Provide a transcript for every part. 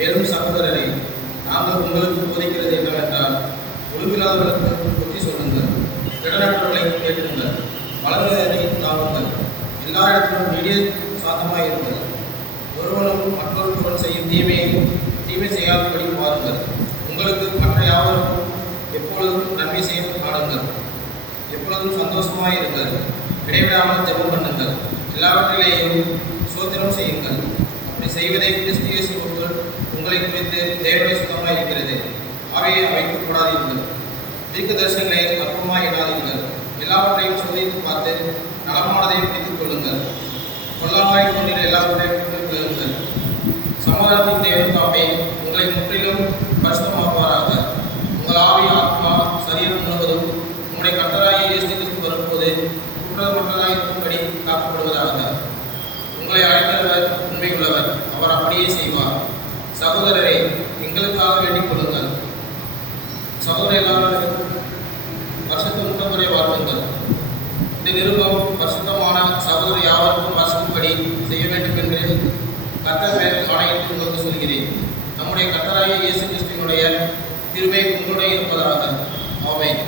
மேலும் சகோதரரை நாங்கள் உங்களுக்கு போதிக்கிறது என்னவென்றால், ஒழுங்கில்லாதவர்களுக்கு புத்தி சொல்லுங்கள், திடனற்றவர்களை கேட்டுங்கள், வளர்ந்ததை தாவுங்கள், எல்லா இடத்திலும் நீடிய சாந்தமாக இருங்கள், ஒருவனும் மற்றொருவன் செய்யும் தீமை செய்யாதபடி பாருங்கள். உங்களுக்கு மற்ற யாவருக்கும் எப்பொழுதும் நன்மை செய்ய நாடுங்கள், எப்பொழுதும் சந்தோஷமாக இருங்கள், இடைவிடாமல் ஜெபம் பண்ணுங்கள், எல்லாவற்றிலேயும் சோத்திரம் செய்யுங்கள். அப்படி செய்வதை கிறிஸ்து இயேசுவுக்குள் உங்களை குறித்து தேவனுடைய சுத்தமாக இருக்கிறது. அவையை அவைக்கு கூடாதீர்கள். தீர்க்க தரிசனங்களை அற்பமாக எண்ணாதீர்கள். எல்லாவற்றையும் சோதித்து பார்த்து நலமானதை பிடித்துக் கொள்ளுங்கள். கொல்லாமாய் கொண்டிருந்த எல்லாவற்றையும் விலகுங்கள். சமாதானத்தின் தேவன் தாமே உங்களை முற்றிலும் பரிசுத்தமாக்குவாராக. உங்கள் ஆவி, ஆத்மா, சரீரம் முழுவதும் உங்களுடைய கர்த்தராகிய இயேசு கிறிஸ்து வரும்போது குற்றமற்றதாக இருக்கும்படி காக்கப்படுவதாக. உங்களை அழைத்தவர் உண்மை உள்ளவர், அவர் அப்படியே செய்வார். சகோதரரே, எங்களுக்காக வேண்டிக் கொள்ளுங்கள். சகோதர எல்லாரும் பரிசுத்த முத்தமுறை வாழ்த்துங்கள். இந்த நிருபம் பரிசுத்தமான சகோதரர் யாவருக்கும் வாசிக்கும்படி செய்ய வேண்டும் என்று கர்த்தர் மேல் ஆணையிட்டு உங்களுக்கு சொல்கிறேன். நம்முடைய கர்த்தராகிய இயேசு கிறிஸ்துவினுடைய கிருபை உங்களுடைய இருப்பதாக. ஆமென்.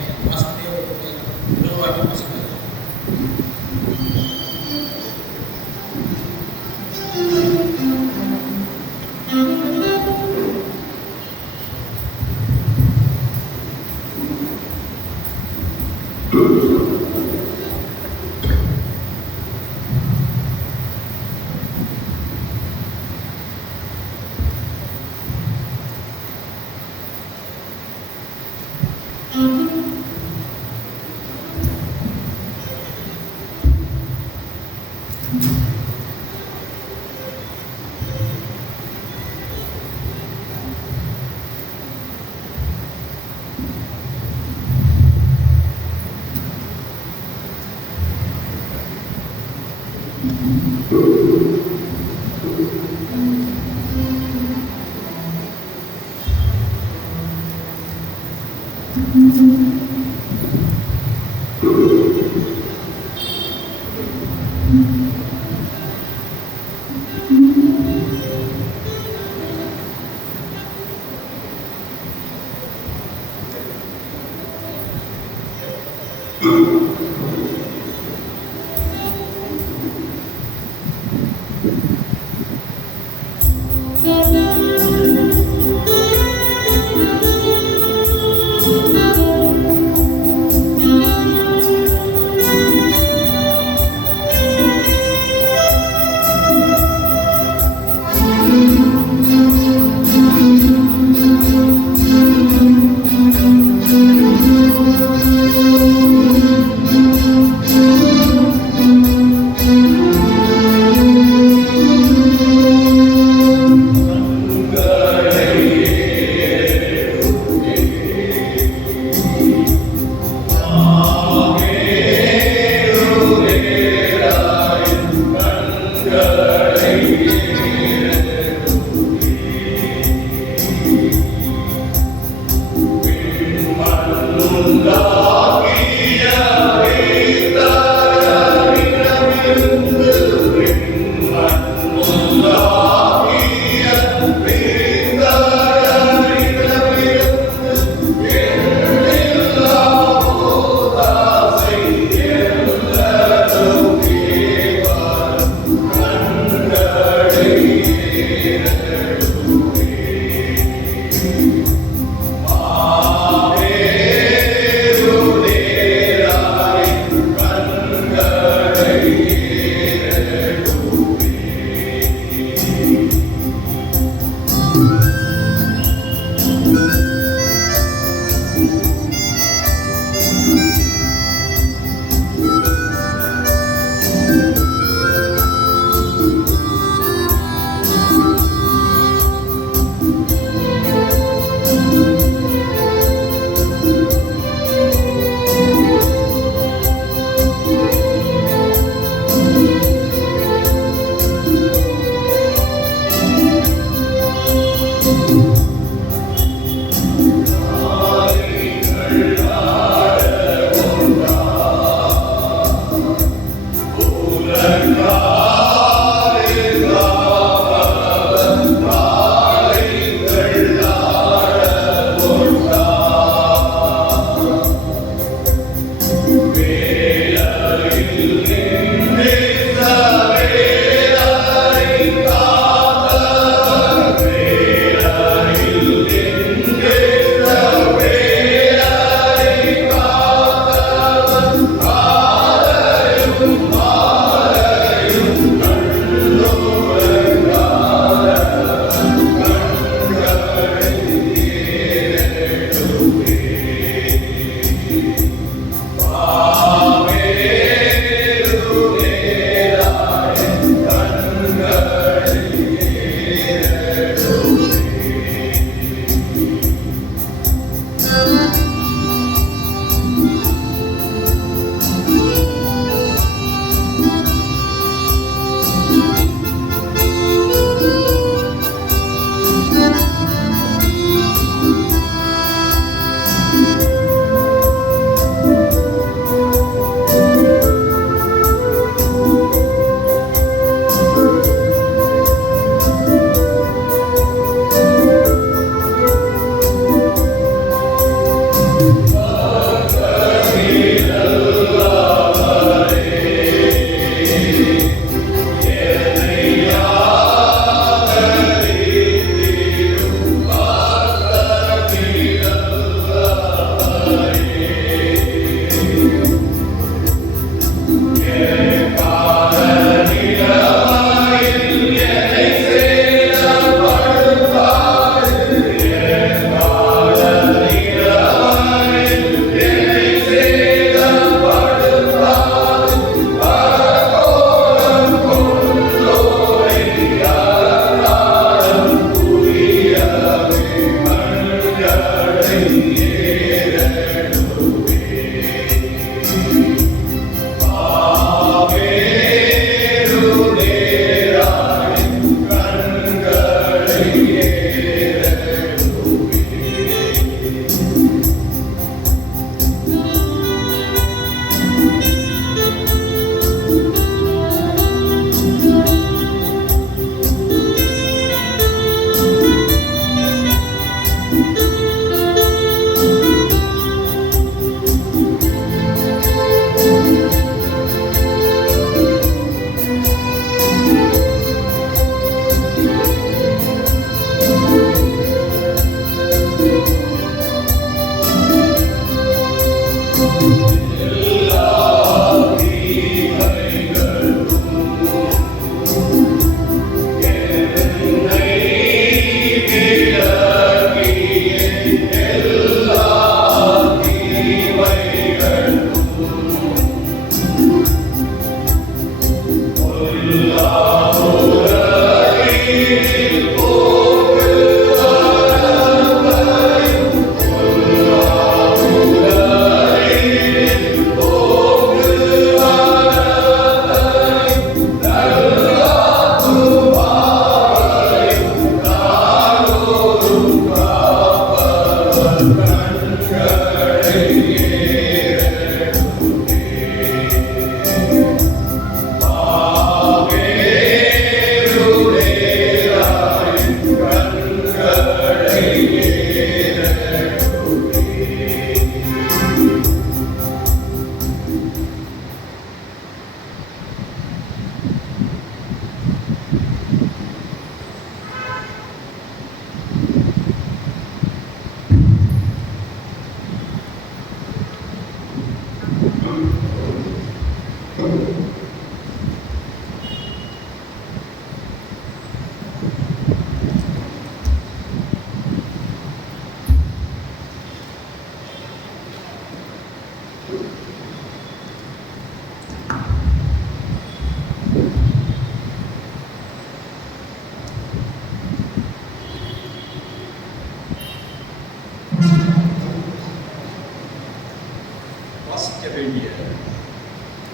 எழுதிய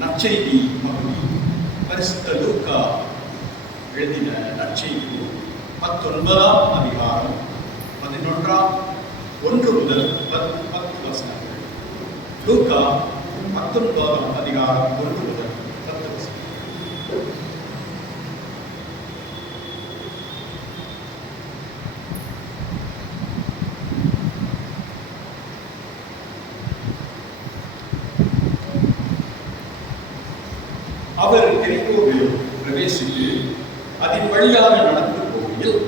நற்செய்தி பகுதி பரிசுத்த லூக்கா எழுதின நற்செய்தி 19ஆம் அதிகாரம் 1 முதல் 10 வசனங்கள். லூக்கா 19ஆம் அதிகாரம் 1 முதல் 10 வசனங்கள். அவர் எரிகோவில் பிரவேசித்து அதன் வழியாக நடந்து போகையில்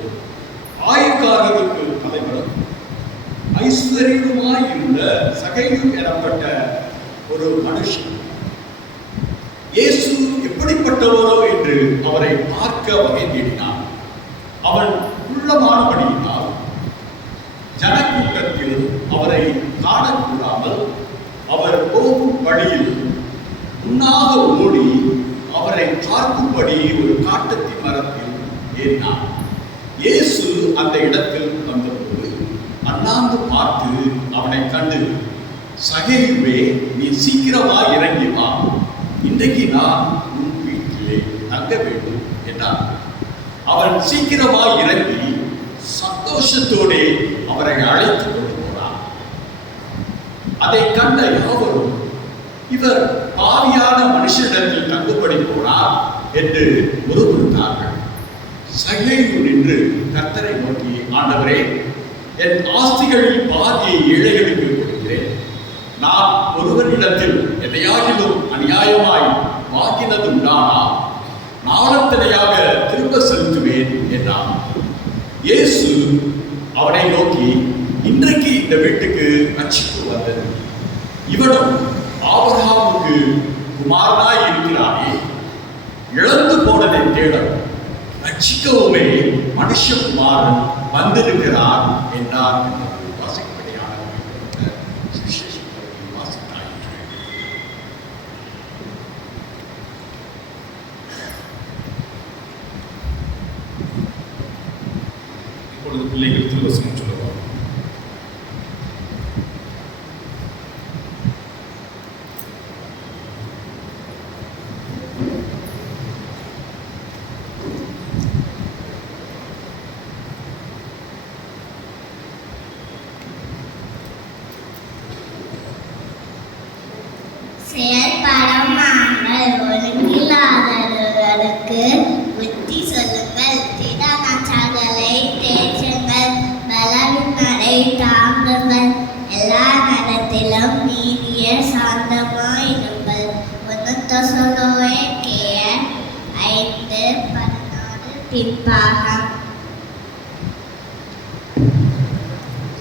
ஆயக்காரருக்கு தலைவரும் ஐஸ்வர்யமாயிருந்த சகையு எனப்பட்ட ஒரு மனுஷன் இயேசு எப்படிப்பட்டவரோ என்று அவரை பார்க்க வகை தேடினார். அவன் உள்ளமானபடியினால் ஜனக்கூட்டத்தில் அவரை காணக்கூடாமல் அவர் போகும் வழியில் முன்னாக ஓடி அவரை பார்க்கும்படி ஒரு காட்டத்தி மரத்தில் ஏறினார். இயேசு அந்த இடத்தில் வந்தபோது அண்ணாந்து பார்த்து அவனை கண்டு, சகேயுவே, நீ சீக்கிரமா இறங்கி வா, இன்றைக்கு நான் உன் வீட்டிலே தங்க வேண்டும் என்றார். அவன் சீக்கிரமா இறங்கி சந்தோஷத்தோட அவரை அழைத்து கொண்டு போனார். அதை கண்ட யாவரும், இவர் பாவியான மனுஷனிடத்தில் தங்குபடி போனார் என்று முறுமுறுத்தார்கள். சகேயு நின்று கர்த்தரை நோக்கி, ஆண்டவரே, என் ஆஸ்திகளில் பாதியை ஏழைகளுக்கு கொடுக்கிறேன். நான் ஒருவரிடத்தில் எதையாகிலும் அநியாயமாய் வாங்கினது உண்டானா நாளத்தனையாக திரும்ப செலுத்துவேன் என்றான். இயேசு அவனை நோக்கி, இன்றைக்கு இந்த வீட்டுக்கு ரட்சிப்பு வந்தது. இவனும் ஆபிரகாமுக்கு குமாரனாய் இருக்கிறானே, இழந்து போனதை தேட ரட்சிக்கவுமே மனுஷகுமாரன் வந்திருக்கிறார் என்றார். வாசிக்கப்படியான இப்பொழுது பிள்ளைகள் திருவசனம் சொல்லுவார். செயல்படமாமல் ஒழுங்கில்லாதவர்களுக்கு புத்தி சொல்லுங்கள். திடனற்றவர்களை தேற்றுங்கள். பலவீனரை தாங்குங்கள். எல்லா நேரத்திலும் நீதிய சாந்தமாயிருங்கள். 5:16 பின்பாகம்.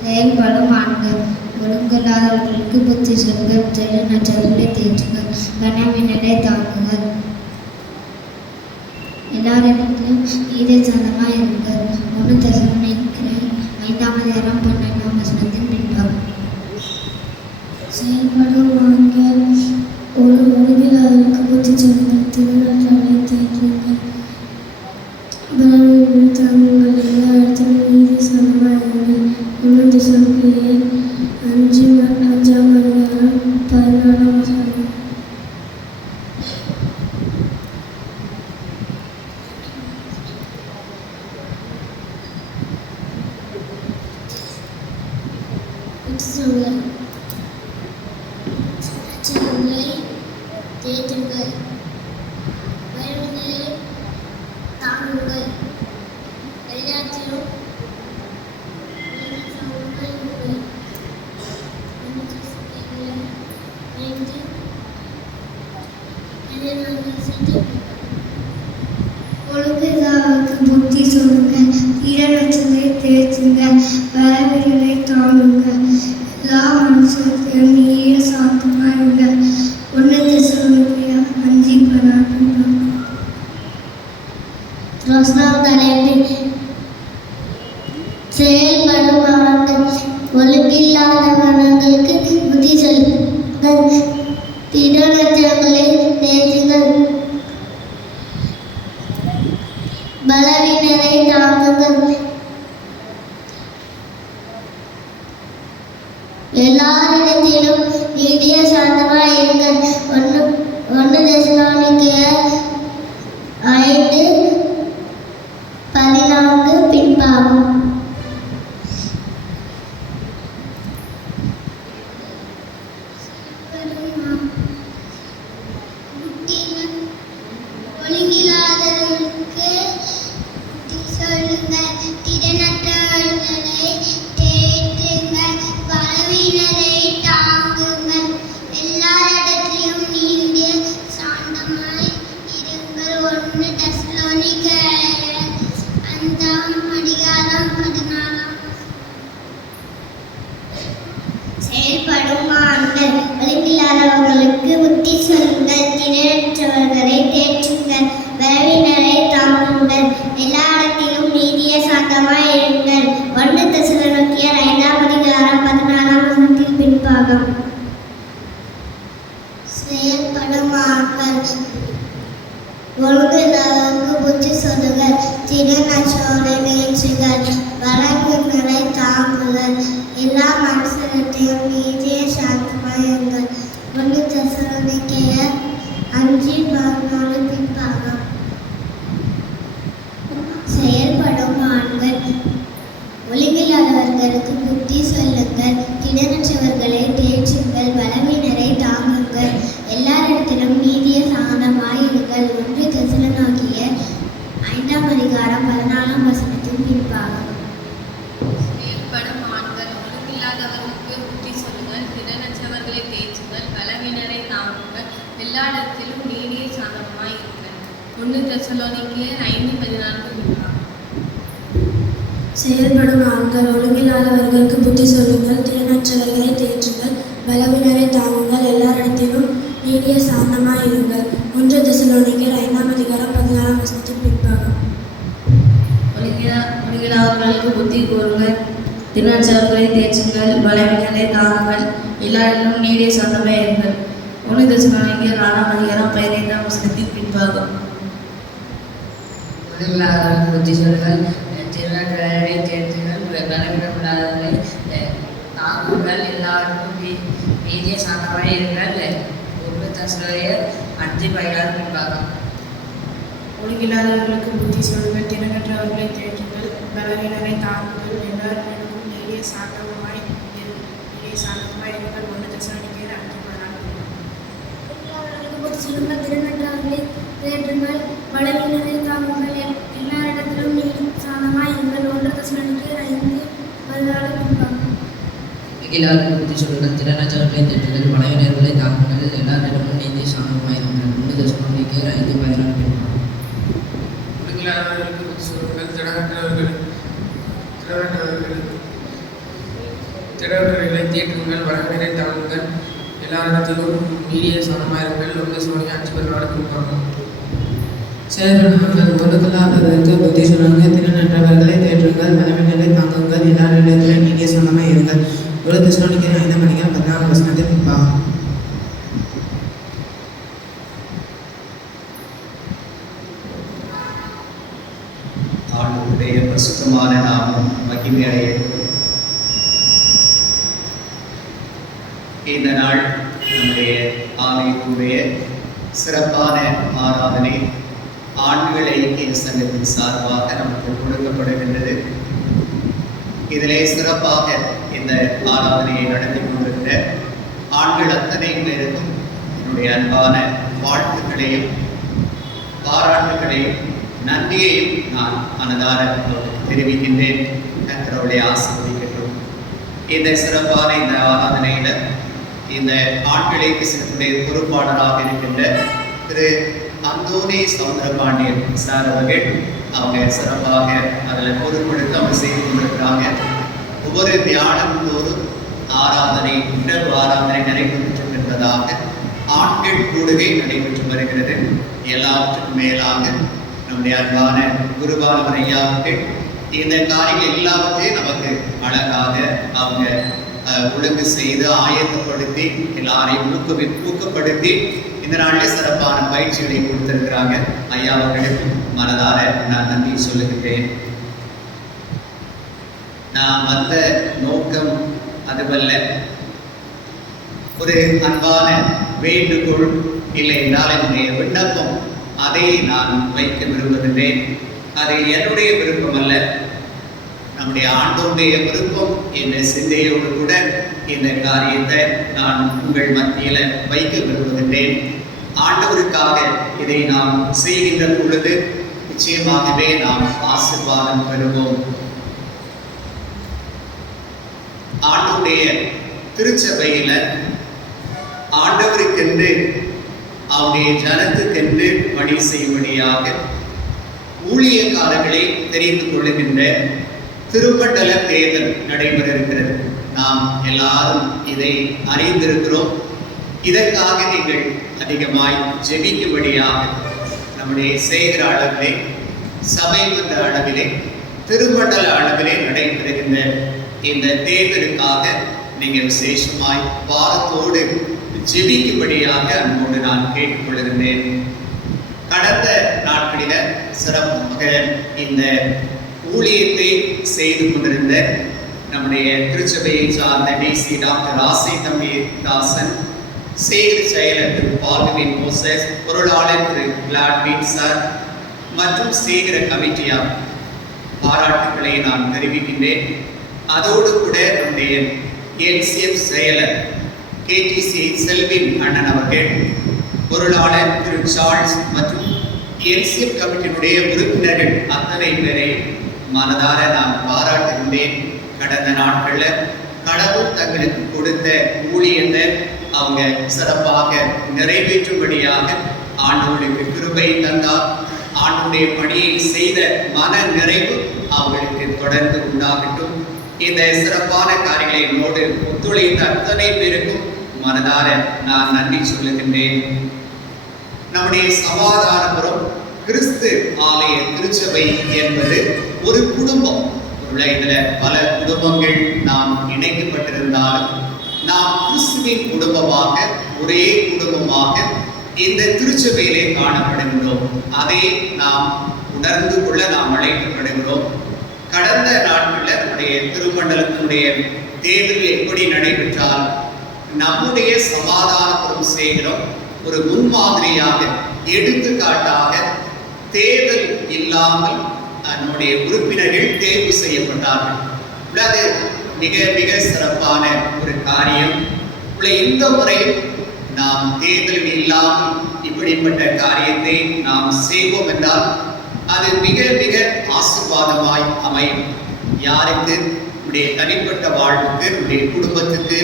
செயல்படும் ஆண்கள் ஒழுங்கில்லாதவர்களுக்கு புத்தி சொல்லுங்கள். திடனற்றவர்களை தேற்றுங்கள். பலவீனரை தாங்குங்கள். எல்லாரிடத்திலும் நீதிய சாந்தமாய் இருங்கள். 5:12 வசனத்தின் பின்பாகம். செயல்படும் ஆண்கள் ஒழுங்கில்லாதவர்களுக்கு புத்தி சொல்லுங்கள். திடனற்றவர்களை தேற்றுங்கள். பலவீனரை தாங்குங்கள். எல்லா இடத்திலும் நீதிய சாந்தமாய் இருங்கள். 5:14 வசனம். தேற்றுங்கள். பலவீனரை தாங்குங்கள். எல்லாத்திலும் ஒழுங்கில்லாதவர்களுக்கு புத்தி சொல்லுங்கள். திடனற்றவர்களை தேற்றுங்கள். பலவீனரை தாங்குங்கள். எல்லா மனுஷத்திலும் நீதிய சாந்தமாயிருங்கள். 5:13 செயல்படும் ஆண்கள் ஒழுங்கில்லாதவர்களுக்கு புத்தி சொல்லுங்கள். திடனற்றவர்களை தேற்றுங்கள். பலவீனரை தாங்குங்கள். எல்லாரிடத்திலும் நீதிய சாந்தமாயிருங்கள். பின்பாகம். செயல்படும் ஆண்கள் ஒழுங்கில்லாதவருக்கு புத்தி சொல்லுங்கள், திறனற்றோரை நேற்றுகள், வழங்குகளை தாங்குங்கள், எல்லா மனுஷனத்தையும் நீதியை சாந்தமாயுங்கள். 1 தெசலோனிக்கேயர் 5:14 பின்பாகம். செயல்படும் ஆண்கள் ஒழுங்கில்லாதவர்களுக்கு புத்தி சொல்லுங்கள், திடனற்றவர்களை தேற்றுங்கள், பலவீனரை தாங்குங்கள், எல்லாரிடத்திலும் நீதியை சாந்தமாயிருங்கள். 1 தெசலோனிக்கேயர் 5:14 பின்பாகம். செயல்படும் ஆண்கள் ஒழுங்கில்லாதவர்களுக்கு புத்தி சொல்லுங்கள், திறனற்றவர்களை தேற்றுங்கள், பலவீனரை தாங்குங்கள், எல்லா இடத்திலும் நீதியை சாந்தமாய் இருங்கள். 1 தெசலோனிக்கேயர் 5:14 பின்பாகம். செயல்படும் ஆண்கள் ஒழுங்கில்லாதவர்களுக்கு புத்தி சொல்லுங்கள், திறனற்றவர்களை தேற்றுங்கள், பலவீனரை தாங்குங்கள், எல்லாரிடத்திலும் நீடிய சாந்தமாய் இருங்கள். 1 தெசலோனிக்கேயர் 5:14 பின்பாகம். ஒழுங்கில்லாதவர்களுக்கு புத்தி கூறுங்கள், திறனற்றவர்களை தேற்றுங்கள், பலவீனரை தாங்குங்கள், எல்லாரிடத்திலும் நீடிய சாந்தமாய் இருங்கள். 1 தெசலோனிக்கேயர் 4:15 பின்பாகம். ஒழுங்கில்லாதவர்களுக்கு புத்தி சொல்லுங்கள், திறனற்றவர்களை தேற்றுங்கள், பலவீனமில்லாதவர்களை தாங்குங்கள், எல்லாருக்கும் நீதிய சாந்தமாய் இருங்கள். 1 தெசலோனிக்கேயர் 5:16 பின்பாகம். ஒழுங்கில்லாதவர்களுக்கு புத்தி சொல்லுங்கள், திறனற்றவர்களை தேற்றுங்கள், பலவீனரை தாங்குங்கள், எல்லாரிடமும் நீடிய சாந்தமாய் இருங்கள். 1 தெசலோனிக்கேயர் 5:16. ஒழுங்கில்லாதவர்களுக்கு புத்தி சொல்லுங்கள், திறனற்றவர்களை தேற்றுங்கள், பலவீனரை தாங்குங்கள், எல்லாரிடத்திலும் நீடிய சாந்தமாய் இருங்கள். 1 தெசலோனிக்கேயர் 5:16 பின்பாகம். ஒழுங்கில்லாதவர்களுக்கு புத்தி சொல்லுங்கள், திறனற்றவர்களை தேற்றுங்கள், பலவீனரை தாங்குங்கள், எல்லாரிடமும் நீதிய சாந்தமாய் இருங்கள். 1 தெசலோனிக்கேயர் 5:16 பின்பாகம். ஒழுங்கில்லாதவர்களுக்கு புத்தி சொல்லுங்கள், திறனற்றவர்களை தேற்றுங்கள், பலவீனரை தாங்குங்கள், எல்லாரிடத்திலும் நீடிய சாந்தமாயிருங்கள். 1 தெசலோனிக்கேயர் 5:16 பின்பாகம். செயல்படுங்கள், ஒழுங்கில்லாதவர்களுக்கு புத்தி சொல்லுங்கள், திறனற்றவர்களை தேற்றுங்கள், பலவீனரை தாங்குங்கள், எல்லாரிடத்திலும் நீடிய சாந்தமாய் இருங்கள். 1 தெசலோனிக்கேயர் 5:14 பின்பாகம். ஆண்டவருடைய பரிசுத்தமான நாமம் மகிமையடையட்டும். இந்த நாள் நம்முடைய ஆலயத்துடைய சிறப்பான ஆராதனை ஆண்கள் ஐக்கிய சங்கத்தின் சார்பாக நமக்கு கொடுக்கப்படுகின்றது. இதிலே சிறப்பாக இந்த ஆராதனையை நடத்தி கொண்டிருக்கிற ஆண்கள் அத்தனை பேருக்கும் என்னுடைய அன்பான வாழ்த்துக்களையும் பாராட்டுகளையும் நன்றியையும் நான் மனதார தெரிவிக்கின்றேன். கர்த்தருடைய ஆசீர்வதிக்கட்டும். இந்த சிறப்பான இந்த ஆராதனையில் இந்த ஆண்கள் ஐக்கிய சங்கத்துடைய பொறுப்பாளராக இருக்கின்ற திரு அந்தோனி சவுந்தரபாண்டியன் சார் அவர்கள் அவங்க சிறப்பாக அதில் பொறுப்பெடுத்து அவங்க செய்து கொண்டிருக்கிறாங்க. ஒவ்வொரு வியாழந்தோறும் ஆராதனை இரவு ஆராதனை நடைபெற்று என்பதாக ஆண்கள் கூடவே நடைபெற்று வருகிறது. எல்லாவற்றுக்கும் மேலாக நம்முடைய அன்பான குருபாலவன் ஐயாவுக்கு இந்த காரியங்கள் எல்லாவற்றையும் நமக்கு அழகாக அவங்க ஒழுங்கு செய்து ஆயத்தப்படுத்தி எல்லாரையும் ஊக்கப்படுத்தி இந்த நாளில் சிறப்பான பயிற்சிகளை கொடுத்திருக்கிறாங்க. ஐயா அவர்களுக்கு மனதார நான் நன்றி சொல்லுகின்றேன். நான் வந்த நோக்கம் அதுவல்ல, ஒரு அன்பான வேண்டுகோள் இல்லை என்றால் என்னுடைய விண்ணப்பம், அதை நான் வைக்க விரும்புகின்றேன். அது என்னுடைய விருப்பம் அல்ல, நம்முடைய ஆண்டோடைய விருப்பம் என்ற சிந்தையோடு கூட இந்த காரியத்தை நான் உங்கள் மத்தியில் வைக்க விரும்புகின்றேன். ஆண்டவருக்காக இதை நாம் செய்கின்ற பொழுது நிச்சயமாகவே நாம் ஆசீர்வாதம் பெறுவோம். ஆண்டவருடைய திருச்சபையில் ஆண்டவருக்கென்று அவருடைய ஜனத்துக்கென்று பணி செய்யும்படியாக ஊழியக்காரர்களை தெரிந்து கொள்ளுகின்ற திருமண்டல தேர்தல் நடைபெற இருக்கிறது. நாம் எல்லாரும் இதை அறிந்திருக்கிறோம். இதற்காக நீங்கள் அதிகமாய் ஜெபிக்கும்படியாக நம்முடைய சேகர அளவிலே, சபை மன்ற அளவிலே, திருமண்டல அளவிலே நடைபெறுகின்ற இந்த தேர்தலுக்காக நீங்கள் விசேஷமாய் பாரத்தோடு ஜெபிக்கும்படியாக அன்போடு நான் கேட்டுக்கொள்கிறேன். கடந்த நாட்களில சிறப்பாக இந்த ஊழியத்தை செய்து கொண்டிருந்த நம்முடைய திருச்சபையை சார்ந்த டிசி டாக்டர் ஆசை தம்பி தாசன், செயல் செயலர் திரு பால்வின் மோசஸ், பொருளாளர் திரு கிளாட்வின் சார் மற்றும் சேகர கமிட்டியார் பாராட்டுக்களை நான் தெரிவிக்கின்றேன். அதோடு கூட நம்முடைய எல்சிஎஃப் செயலர் கேடிசி செல்வின் அண்ணன் அவர்கள், பொருளாளர் திரு சார்ல்ஸ் மற்றும் எல்சிஎஃப் கமிட்டியினுடைய உறுப்பினர்கள் அத்தனை பேரை மனதார நான் பாராட்டுகின்றேன். கடந்த நாட்களில் கடவுள் தங்களுக்கு கொடுத்த ஊழியத்தை அவங்க சிறப்பாக நிறைவேற்றும்படியாக ஆண்டவர்களுக்கு கிருபை தந்தார். ஆண்டவருடைய பணியை செய்த மன நிறைவு அவர்களுக்கு தொடர்ந்து உண்டாகட்டும். இந்த சிறப்பான காரியங்களை என்னோடு ஒத்துழைத்த அத்தனை பேருக்கும் மனதார நான் நன்றி சொல்லுகின்றேன். நம்முடைய சமாதானபுரம் கிறிஸ்து ஆலய திருச்சபை என்பது ஒரு குடும்பம். இதில் பல குடும்பங்கள் நாம் இணைக்கப்பட்டிருந்தாலும் நாம் கிறிஸ்துவின் குடும்பமாக, ஒரே குடும்பமாக இந்த திருச்சபையிலே காணப்படுகின்றோம். அதை நாம் உணர்ந்து கொள்ள நாம் அழைக்கப்படுகிறோம். கடந்த நாட்களில் நம்முடைய திருமண்டலத்தினுடைய தேர்தல் எப்படி நடைபெற்றால் நம்முடைய சமாதானபுரம் சேகரம் ஒரு முன்மாதிரியாக, எடுத்துக்காட்டாக தேர்தல் இல்லாமல் நம்முடைய உறுப்பினர்கள் தேர்வு செய்யப்பட்டார்கள். அது மிக மிக சிறப்பான ஒரு காரியம். இந்த முறையில் நாம் தேர்தல் இல்லாமல் இப்படிப்பட்ட காரியத்தை நாம் செய்வோம் என்றால் அது மிக மிக ஆசீர்வாதமாய் அமையும். யாருக்கு? நம்முடைய தனிப்பட்ட வாழ்வுக்கு, நம்முடைய குடும்பத்துக்கு,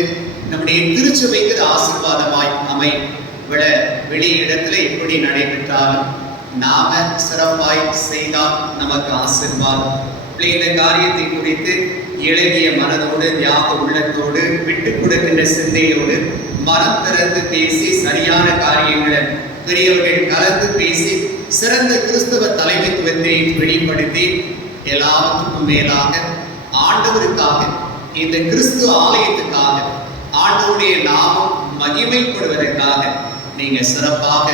நம்முடைய திருச்சபைக்கு ஆசீர்வாதமாய் அமையும். வெளி இடத்துல எப்படி நடைபெற்றாலும் நாம சிறப்பாய் செய்தால் நமக்கு ஆசீர்வாதம். இந்த காரியத்தை குறித்து இளகிய மனதோடு, தியாக உள்ளத்தோடு, விட்டு கொடுக்கின்ற சிந்தையோடு மனம் திறந்து பேசி, சரியான காரியங்களை பெரியவர்கள் கலந்து பேசி, சிறந்த கிறிஸ்தவ தலைமைத்துவத்தை வெளிப்படுத்தி, எல்லாவற்றுக்கும் மேலாக ஆண்டவருக்காக, இந்த கிறிஸ்துவ ஆலயத்துக்காக, ஆண்டவருடைய நாமம் மகிமைப்படுவதற்காக நீங்க சிறப்பாக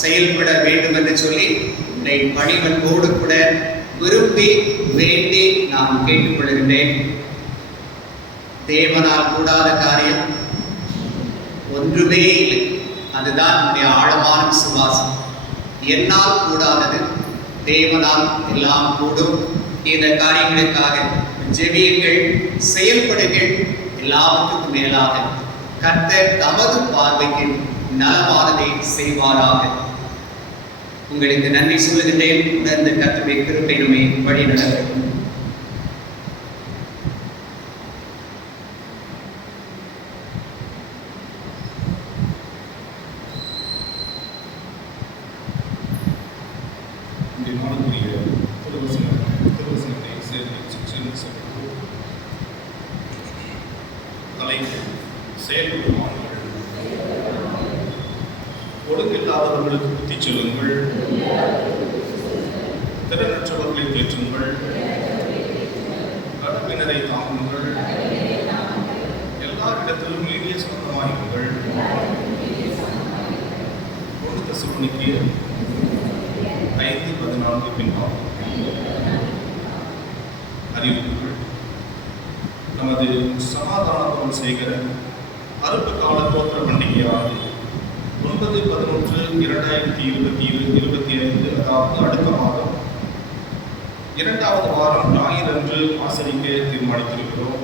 செயல்பட வேண்டும் என்று சொல்லி உன்னை பணிவன்போடு கூட விரும்பி வேண்டி நான் கேட்டுக்கொள்கின்றேன். தேவனால் கூடாத காரியம் ஒன்றுமே இல்லை. அதுதான் நம்முடைய ஆழமான விசுவாசம். என்னால் கூடாதது தேவனால் எல்லாம் கூடும். இந்த காரியங்களுக்காக ஜெபியுங்கள், செயல்படுங்கள். எல்லாவற்றுக்கும் மேலாக கர்த்தர் தமது பார்வைக்கு நலமானதை செய்வாராக. உங்களுக்கு நன்றி சொல்லுகின்றேன். உணர்ந்து கர்த்தருடைய கிருபை நம்மை வழி நடக்கும். ஒழுங்கில்லாதவர்களுக்கு புத்தி சொல்லுங்கள், திறனற்றவர்களை தேற்றுங்கள், கடப்பினரை தாங்குங்கள், எல்லாரிடத்திலும் நீதியை சொந்தமாயிருங்கள். 1 தெசலோனிக்கேயர் 5:14 பின்னால் அறிவிப்புகள். நமது சமாதானத்துடன் செய்கிற அறுப்பு கால தோற்ற பண்டிகையானது 9/11/2025, அதாவது அடுத்த மாதம் 2வது வாரம் ஞாயிறன்று ஆசரிக்க தீர்மானித்திருக்கிறோம்.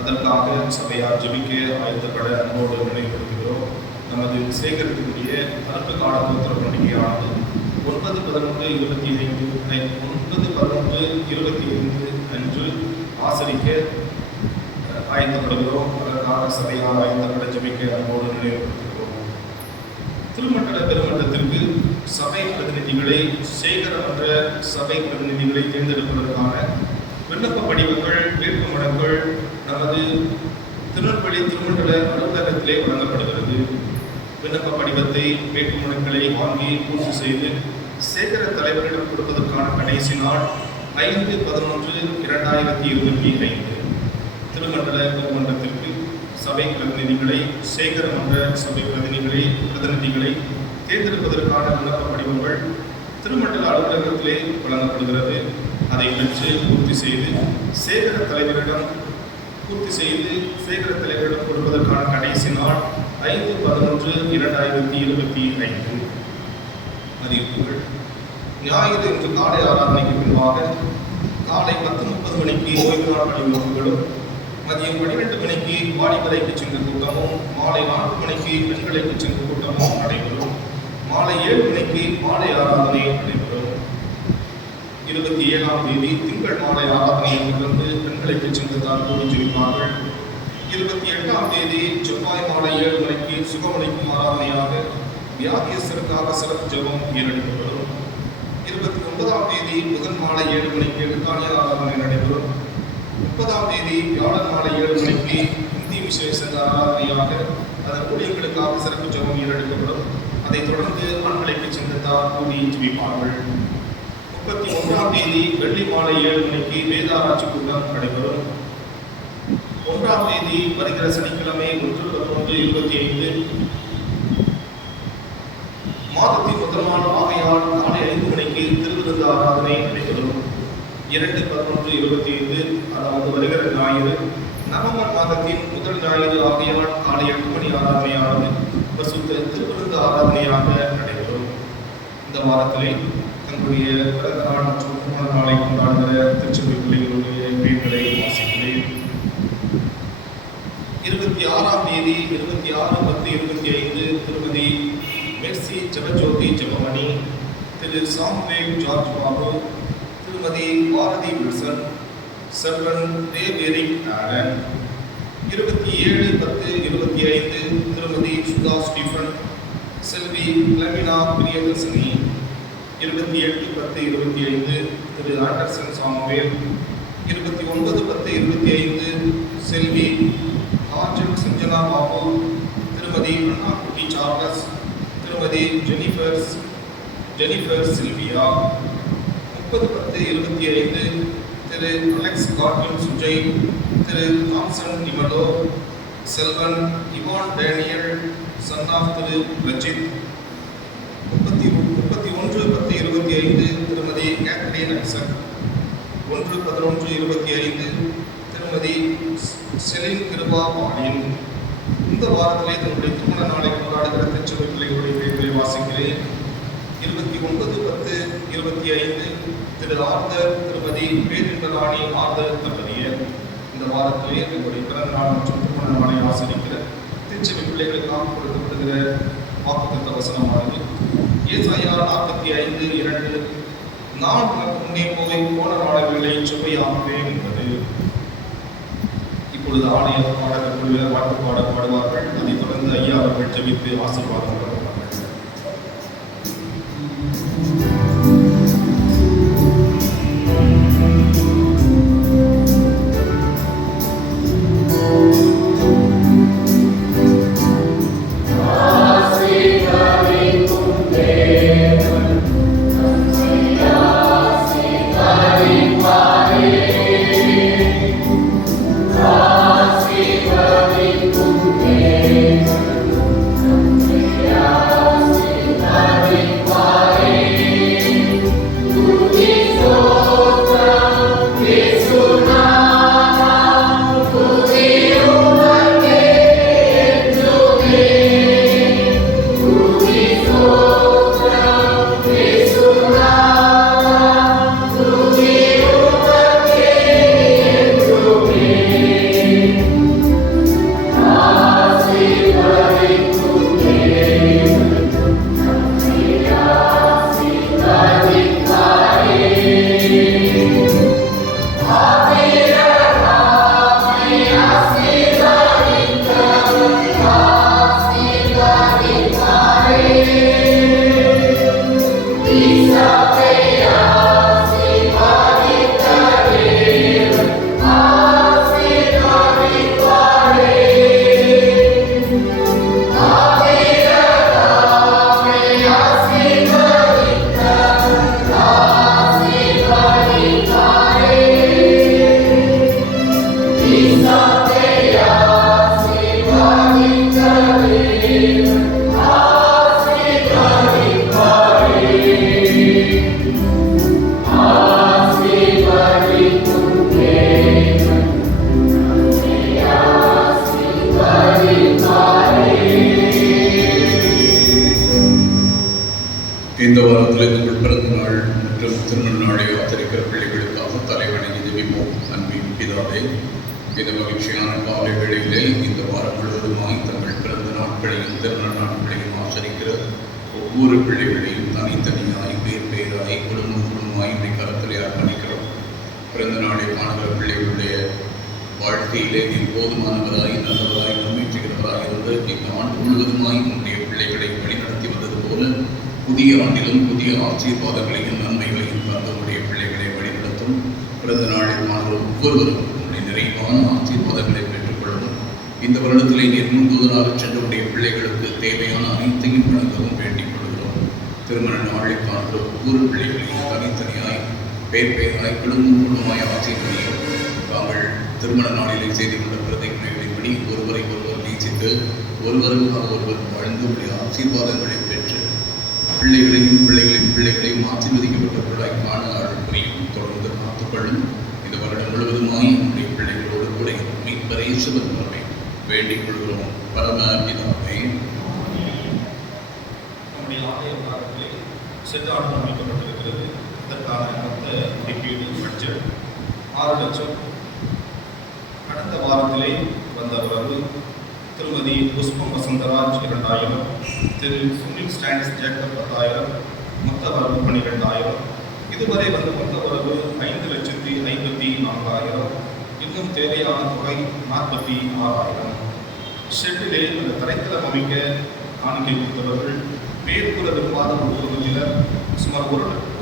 அதற்காக சபையார் ஜெபிக்க ஆயத்தப்பட அன்போடு நினைவுபடுத்துகிறோம். நமது சேகரிக்கக்கூடிய அறுப்பு கால தோற்ற பண்டிகையானது 9/11/2025 அன்று ஆசரிக்க ஆயத்தப்படுகிறோம். அதற்காக சபையார் ஆயத்தப்பட ஜெபிக்க அன்போடு நினைவுபடுத்துகிறோம். திருமண்டல பெருமன்றத்திற்கு சபை பிரதிநிதிகளை, சேகரமன்ற சபை பிரதிநிதிகளை தேர்ந்தெடுப்பதற்கான விண்ணப்ப படிவங்கள், வேட்புமனுக்கள் நமது திருநெல்வேலி திருமண்டல அலுவலகத்திலே வழங்கப்படுகிறது. விண்ணப்ப படிவத்தை, வேட்புமனுக்களை வாங்கி பூர்த்தி செய்து சேகர தலைவரிடம் கொடுப்பதற்கான கடைசி நாள் 5/11/2025. திருமண்டல பெருமன்றத்திற்கு சபை பிரதிநிதிகளை, சேகரமன்ற சபை பிரதிநிதிகளை தேர்ந்தெடுப்பதற்கான விண்ணப்ப படிவங்கள் திருமண்டல அலுவலகத்திலே வழங்கப்படுகிறது. அதை பெற்று பூர்த்தி செய்து சேகர தலைவரிடம் கொடுப்பதற்கான கடைசி நாள் 5/11/2025. அறிவிப்புகள். ஞாயிறு இன்று காலை ஆராதனைக்கு பின்பாக காலை 10:30 மணிக்கு ஓய்வு நாள் பணிமுகங்களும், மதியம் 12 மணிக்கு வாலிபரைக்கு சென்ற கூட்டமும், மாலை 4 மணிக்கு பெண்களுக்கு சென்ற கூட்டமும் நடைபெறும். மாலை 7 மணிக்கு மாலை ஆராதனை நடைபெறும். 27ஆம் தேதி திங்கள் மாலை ஆராதனையை தொடர்ந்து பெண்களுக்கு சென்றதால் கூடி ஜெபிப்பார்கள். 28ஆம் தேதி செவ்வாய் மாலை 7 மணிக்கு சுகமளிக்கும் ஆராதனையாக வியாதியஸ்தருக்காக சிறப்பு ஜெபம் ஏறெடுக்கப்படும். 29ஆம் தேதி புதன் மாலை 7 மணிக்கு எழுத்தாணிய ஆராதனை நடைபெறும். 30ஆம் தேதி வியாழன் மாலை 7 மணிக்கு இந்தி விசேஷ ஆராதனையாக அதன் ஊழியர்களுக்காக சிறப்பு ஜெபம் ஏறெடுக்கப்படும். அதைத் தொடர்ந்து ஆண்களுக்கு சென்றதால் கூடி ஜெபிப்பார்கள். 31ஆம் தேதி வெள்ளி மாலை 7 மணிக்கு வேதாராய்ச்சி கூட்டம் நடைபெறும். 1ஆம் தேதி வருகிற சனிக்கிழமை 1/11/25 மாதத்தின் முதல் நாள் ஆகையால் காலை 5 மணிக்கு திருவிருந்து ஆராதனை நடைபெறும். 2/11/25 அதாவது வருகிற ஞாயிறு நவம்பர் மாதத்தின் முதல் ஞாயிறு ஆகையால் காலை 8 மணி ஆராதனையானது பரிசுத்த திருவிருந்து ஆராதனையாக நடைபெறும். இந்த வாரத்திலே தங்களுடைய பிறந்த நாள் மற்றும் திருமண நாளை கொண்டாடுகிற திருச்சபை பிள்ளைகளுடைய பெயர்களை வாசிக்கிறேன். 26ஆம் தேதி 26/10/25 Thirumathi Mercy Jebajothi Jebamani, Thiru Samuel George Babu, Thirumathi Bharathi Wilson, Selvan Dev Eric Alan. 27/10/25 Thirumathi Sudha Stephen, Selvi Lamina Priyadharshini. 28/10/25 Thiru Anderson Samuel. 29/10/25 Selvi Arjan Sanjana Babu, Thirumathi Anna குட்டி சார்லஸ், திருமதி Jennifer Sylvia. 30/10/25 Thiru Alex Gardin Sujay, Thiru Thomson Nimalo, Selvan Ivan Daniel, son of Thiru Rajith. 31/10/25 Thirumathi Catherine Isaac. 1/11/25 திருமதி செலின் கிருபா பாலின். இந்த வாரத்திலே தன்னுடைய திருமண நாளை கொண்டாடுகிற திருச்சபை பிள்ளைகளுடைய பெயர்களை வாசிக்கிறேன். 29/10/25 திரு ஆர்தர், திருமதி பேரின்பராணி ஆர்தர் தம்பதியர். இந்த வாரத்திலே தங்களுடைய பிறந்த நாள் மற்றும் திருமண நாளை ஆசிரிக்கிற திருச்சபை பிள்ளைகளுக்காக கொடுக்கப்படுகிற வாக்குத்தத்த வசனமானது ஏசாயா 45:2 நான் உனக்கு முன்னே போய் போன நாடுகளை சுவையாக்குவேன் என்பது. இப்பொழுது ஆணையர் பாடகர் குழுவினர் வாழ்த்து பாடுவார்கள். அதைத் தொடர்ந்து ஐயா அவர்கள் ஜெபித்து ஆசீர்வாதம் வழங்குவார்கள். Yeah. செய்யாதே. இந்த மகிழ்ச்சியான காலை வேளையிலே இந்த வாரம் முழுவதுமாய் தங்கள் பிறந்த நாட்களையும் திருநாள் நாட்களையும் ஆச்சரிக்கிற ஒவ்வொரு பிள்ளைகளையும் தனித்தனியாய் பேராய் குடும்பமாய் இப்படி கருத்திலே அர்ப்பணிக்கிறோம். பிறந்த நாளை காணுகிற பிள்ளைகளுடைய வாழ்க்கையிலே நீ போதுமானவராய் நல்லவராய் நன்மைச்சுகிறவராய் இருந்து இந்த ஆண்டு முழுவதுமாய் உன்னுடைய பிள்ளைகளை வழிநடத்தி வந்தது போல புதிய ஆண்டிலும் புதிய ஆசீர்வாதங்களையும் நன்மைகளையும் தந்து உன்னுடைய பிள்ளைகளை வழிநடத்தும். பிறந்த நாளை காணுகிற ஒவ்வொருவரும் உன்னுடைய நிறைவான ஆசீர்வாதங்களை பெற்றுக்கொள்ளவும். இந்த வருடத்திலே நீர் முன்தூதனாக சென்றவுடைய பிள்ளைகளுக்கு தேவையான அனைத்தையும் வழங்கவும் வேண்டிக் கொள்கிறோம். திருமண நாளை காணுகிற ஒவ்வொரு பிள்ளைகளையும் தனித்தனியாய் பேராய் குடும்பமாய் ஆசீர்வதியும். தாங்கள் திருமண நாளிலே செய்து கொண்ட பிரதிజ్ఞைகளின்படி ஒருவரை ஒருவர் நேசித்து ஒருவருக்காக ஒருவர் வாழ்ந்து உடைய ஆசீர்வாதங்களை பெற்று பிள்ளைகளின் பிள்ளைகளையும் ஆசீர்வதிக்கப்பட்டவர்களாய் காண அருள் புரியும். தொடர்ந்து காத்துக்கொள்ளும். இந்த வருடம் முழுவதுமாய் நம்முடைய பிள்ளைகளோடு கூட மீட்பரே சுபந்தரமே வேண்டிக் கொள்கிறோம். பரமபிதாவே. நம்முடைய ஆலய காலத்திலே சென்ற ஆண்டு அமைக்கப்பட்டிருக்கிறது. இதற்கான மொத்த ஒதுக்கீடு பட்ஜெட் 6 லட்சம். கடந்த வாரத்திலே வந்த வரவு திருமதி புஷ்பம் வசந்தராஜ் 2000, திரு சுனில் ஸ்டான்ஸ் ஜேக்கப் 10,000, மொத்த வரவு 12,000. இதுவரை வந்த மொத்த வரவு 5,54,000. இன்னும் தேவையான தொகை 46,000. ஷெட்டிலே அந்த தரைத்தளம் அமைக்க காணிக்கை கொடுத்தவர்கள் மேற்கூற விரும்பாத ஒரு குடும்பத்தினர் சுமார்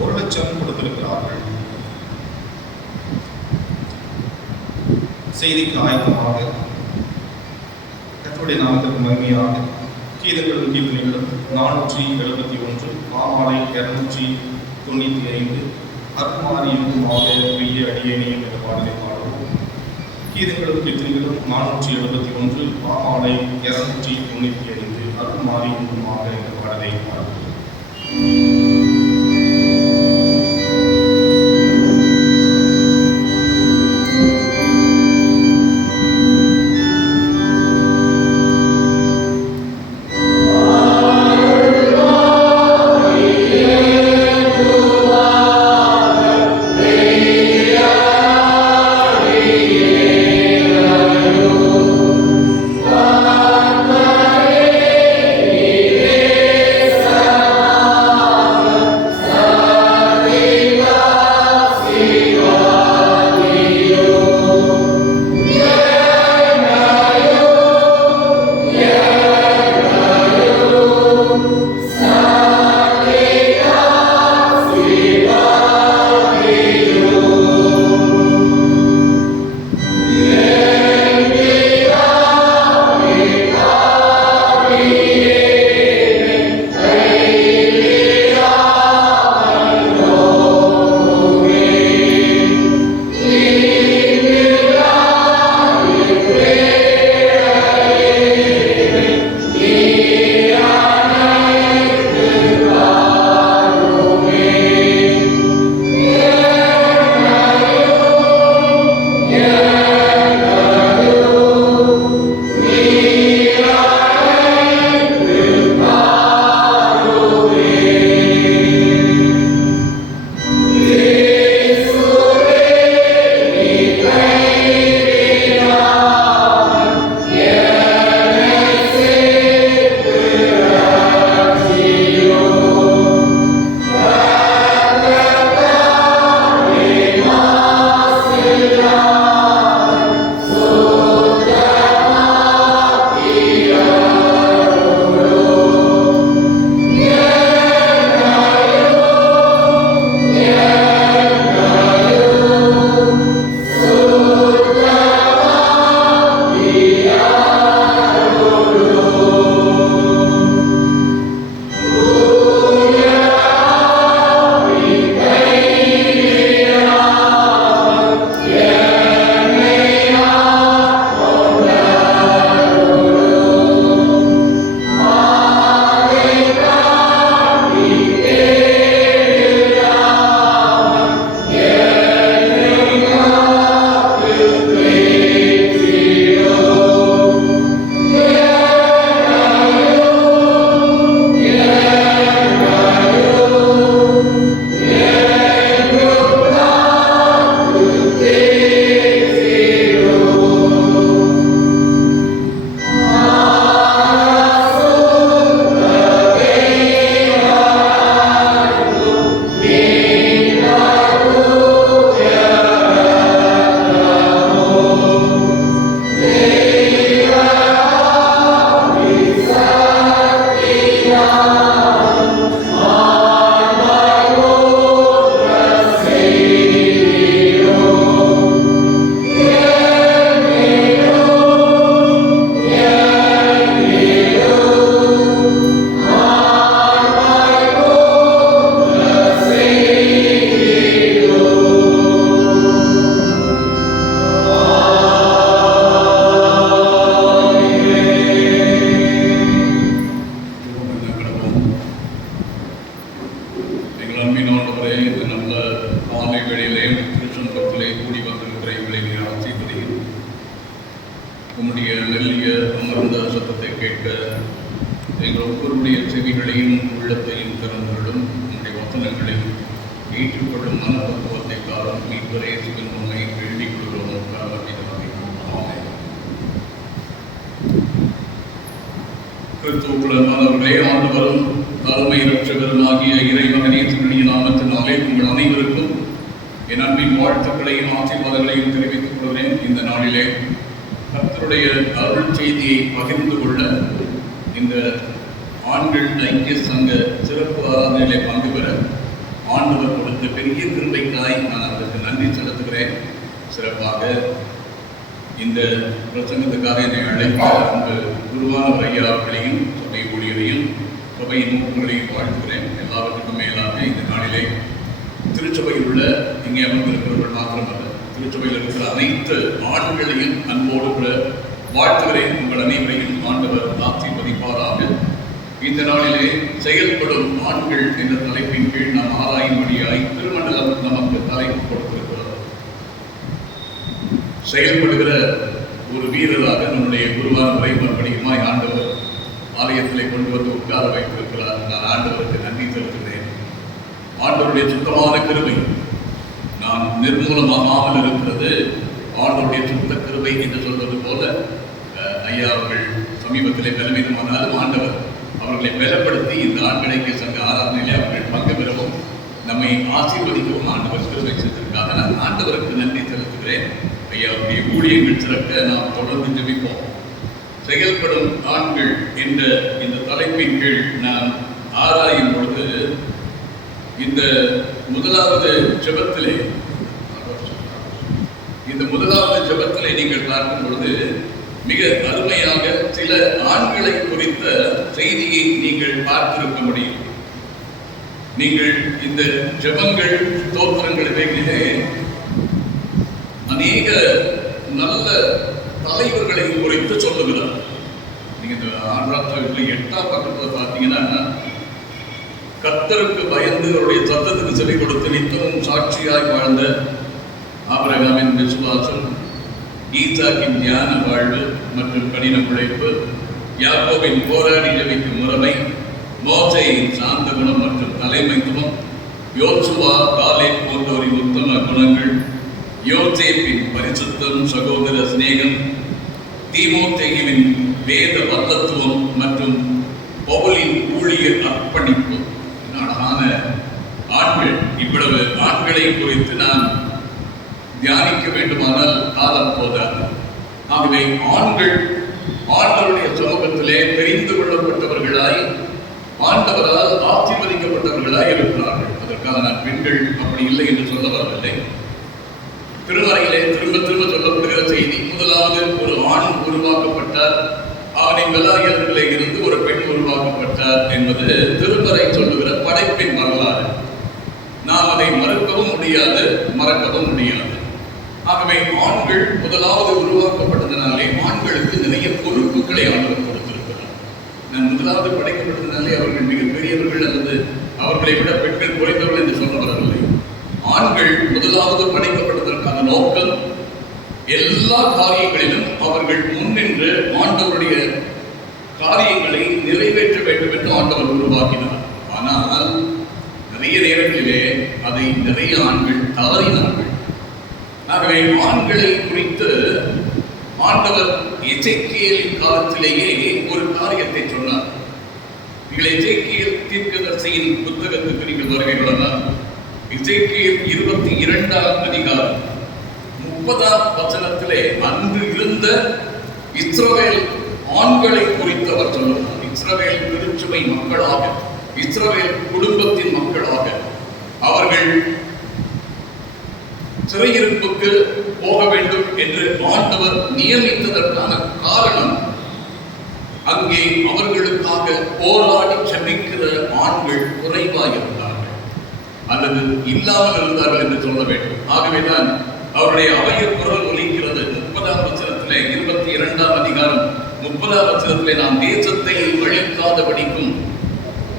1 லட்சம் கொடுத்திருக்கிறார்கள். செய்திக்கு ஆயத்தமாக கர்த்தருடைய நாமத்திற்கு மகிமையாக கீதங்களும் கீர்த்தனைகளும் 471, பாமாலை 295, அருமாறி இருக்குமாக பெய்ய அடியேனே என்ற பாடலை பாடுவோம். கீதங்களும் கீர்த்தனைகளும் 471, பாமாலை 295, அருமாறி இருக்குமாக என்ற பாடலை பாடுவோம். Sa உம்முடைய மெல்லிய அமர்ந்த சத்தத்தை கேட்க எங்கள் ஒவ்வொருடைய செவிகளையும் உள்ளத்தையும் திறந்துகளும் உம்முடைய வசனங்களை ஏற்றுக்கொள்ளும் மனப்பக்குவத்தை காலம் மீட்பரே சிவன் உண்மை வேண்டிக் கொள்கிறோம். கிறிஸ்துவுக்குள்ளானவர்களே, ஆண்டவரும் தலைமை இரட்சகருமாகிய இறைமகனே திருநிய நாமத்தினாலே உங்கள் அனைவருக்கும் என் அன்பின் வாழ்த்துக்களையும் ஆசீர்வாதங்களையும் தெரிவித்துக் கொள்கிறேன். இந்த நாளிலே கர்த்தருடைய அருள் செய்தியை பகிர்ந்து கொள்ள இந்த ஆண்கள் ஐக்கிய சங்க சிறப்பு ஆராதனையிலே பங்கு பெற ஆண்டவர் கொடுத்த பெரிய கிருபைக்காய் நான் அதற்கு நன்றி செலுத்துகிறேன். சிறப்பாக இந்த பிரசங்கத்துக்காக என்னை அழைத்த அந்த குருவானவர் ஐயா அவர்களையும் சபை ஊழியரையும் சபையின் நோக்கங்களையும் வாழ்த்துகிறேன். எல்லாவற்றுக்கும் மேலாக இந்த நாளிலே திருச்சபையில் உள்ள இங்கே அமர்ந்திருக்கிறவர்கள் மாத்திரமல்ல, திருச்சபையில் இருக்கிற அனைத்து ஆண்களையும் அன்போடு வாழ்த்துகிறேன். உங்கள் அனைவரையும் ஆண்டவர் ஆசீர்வதிப்பாராக. இந்த நாளிலே செயல்படும் ஆண்கள் என்ற தலைப்பின் கீழ் நாம் ஆராயும்படியாய் திருமண்டலம் நமக்கு தலைப்பு கொடுத்திருக்கிறது. செயல்படுகிற ஒரு வீரராக நம்முடைய குருவானவரை மறுபடியுமாய் ஆண்டவர் ஆலயத்திலே கொண்டு வந்து உட்கார வைத்திருக்கிறார். நான் ஆண்டவருக்கு நன்றி செலுத்துகிறேன். ஆண்டவருடைய சுத்தமான கிருபை நான் நிர்மூலமாகாமல் இருக்கிறது. ஆண்டவருடைய சுத்த கிருபை என்று சொல்வது போல ஐயா அவர்கள் சமீபத்திலே பலவீனமானாலும் ஆண்டவர் அவர்களை பலப்படுத்தி இந்த ஆண்களுக்கு சங்க ஆராதனையிலே அவர்கள் பங்கு பெறவும் நம்மை ஆசீர்வதிக்கவும் ஆண்டவர் கிருபை செய்ததற்காக நான் ஆண்டவருக்கு நன்றி செலுத்துகிறேன். ஐயாவுடைய ஊழியங்கள் சிறக்க நாம் தொடர்ந்து ஜெபிப்போம். செயல்படும் ஆண்கள் என்ற இந்த தலைப்பின் கீழ் நாம் ஆராயும் பொழுது இந்த முதலாவது ஜெபத்திலே நீங்கள் பார்க்கும் பொழுது மிக அருமையாக சில ஆண்களை குறித்த செய்தியை நீங்கள் பார்த்திருக்க முடியும். நீங்கள் இந்த ஜெபங்கள் ஸ்தோத்திரங்கள் இவைகளிலே அநேக நல்ல தலைவர்களை குறித்து சொல்லுகிறார். நீங்க இந்த 8ஆம் பக்கத்தில் பார்த்தீங்கன்னா, கர்த்தருக்கு பயந்து அவருடைய சத்தத்துக்கு செவி கொடுத்து நித்தமும் சாட்சியாய் வாழ்ந்த ஆபிரகாமின் விசுவாசம், ஈசாக்கின் ஞான வாழ்வு மற்றும் கடின உழைப்பு, யாக்கோபின் போராடி ஜெபிக்கும் முறைமை, மோசேயின் சாந்த குணம் மற்றும் தலைமைத்துவம், யோசுவா காலேப் போன்றோரின் உத்தம குணங்கள், யோசேப்பின் பரிசுத்தம், சகோதர சிநேகம், தீமோத்தேயுவின் வேத வல்லத்துவம் மற்றும் பவுலின் ஊழிய அர்ப்பணிப்பு. அழகான ஆண்கள். இவ்வளவு ஆண்களை குறித்து நாம் தியானிக்க வேண்டுமானால் காலம் போதாது. ஆகவே ஆண்கள் ஆண்டவருடைய சமூகத்திலே தெரிந்து கொள்ளப்பட்டவர்களாய், ஆண்டவரால் ஆசீர்வதிக்கப்பட்டவர்களாய் இருக்கிறார்கள். அதற்காக நான் பெண்கள் அப்படி இல்லை என்று சொல்ல வரவில்லை. திருமறையிலே திரும்ப திரும்ப சொல்லப்படுகிற செய்தி, முதலாவது ஒரு ஆண் உருவாக்கப்பட்டார், அவனை விலாயத்திலே இருந்து ஒரு பெண் உருவாக்கப்பட்டார் என்பது திருமறை சொல்லுகிற படைப்பின் வரலாறு. நாம் அதை மறுக்கவும் முடியாது, மறக்கவும் முடியாது. ஆகவே ஆண்கள் முதலாவது உருவாக்கப்பட்டதனாலே ஆண்களுக்கு நிறைய பொறுப்புகளை ஆண்டவர் கொடுத்திருக்கிறார். நான் முதலாவது படைக்கப்பட்டதனாலே அவர்கள் மிக பெரியவர்கள் அல்லது அவர்களை விட பெண்கள் குறைந்தவர்கள் என்று சொல்ல வரவில்லை. ஆண்கள் முதலாவது படைக்கப்பட்டதற்கான நோக்கம் எல்லா காரியங்களிலும் அவர்கள் முன்னின்று ஆண்டவருடைய காரியங்களை நிறைவேற்ற வேண்டும் என்று ஆண்டவர் உருவாக்கினார். ஆனால் நிறைய நேரங்களிலே அதை நிறைய ஆண்கள் தவறினார்கள். ஆகவே ஆண்களை குறித்து ஆண்டவர் எசேக்கியேலின் காலத்திலேயே ஒரு காரியத்தை சொன்னார். நீங்கள் எசேக்கியேல் தீர்க்கதரிசியின் புத்தகத்துக்கு நீங்கள் வருகிறீர்களானால் எசேக்கியேல் 22ஆம் அதிகாரம் 30ஆம் வசனத்திலே அன்று இருந்த இஸ்ரவேல் ஆண்களை குறித்து அவர் சொல்லுகிறார். இஸ்ரவேல் திருச்சபை மக்களாக, இஸ்ரவேல் குடும்பத்தின் மக்களாக அவர்கள் சிறையிருப்புக்கு போக வேண்டும் என்று ஆண்டவர் நியமித்ததற்கான காரணம், அங்கே அவர்களுக்காக போராடி ஜெபிக்கிற ஆண்கள் குறைவாயிருந்தார்கள் அல்லது இல்லாமல் இருந்தார்கள் என்று சொல்ல வேண்டும். ஆகவேதான் அவருடைய அவையர் குரல் ஒலிக்கிறது 30ஆம் வசனத்திலே, 22ஆம் அதிகாரம் 30ஆம் வசனத்திலே, நாம் தேசத்தை அழிக்காதபடிக்கும்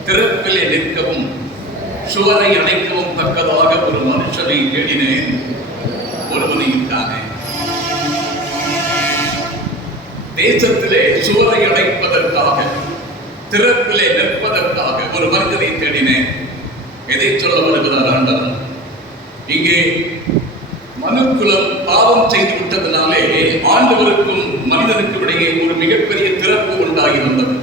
திறப்பிலே நிற்கவும் சுவரை அணைக்கவும் தக்கதாக ஒரு மனுஷனை தேடினேன், ஒருவனையும் தானே. தேசத்திலே சுவரை அடைப்பதற்காக, திறப்பிலே நிற்பதற்காக ஒரு மனிதனை தேடினேன். எதை சொல்ல வருகிறார் ஆண்டவர்? இங்கே மனுக்குலம் பாவம் செய்து விட்டதனாலே ஆண்டவருக்கும் மனிதனுக்கும் இடையே ஒரு மிகப்பெரிய திறப்பு உண்டாகியிருந்தது.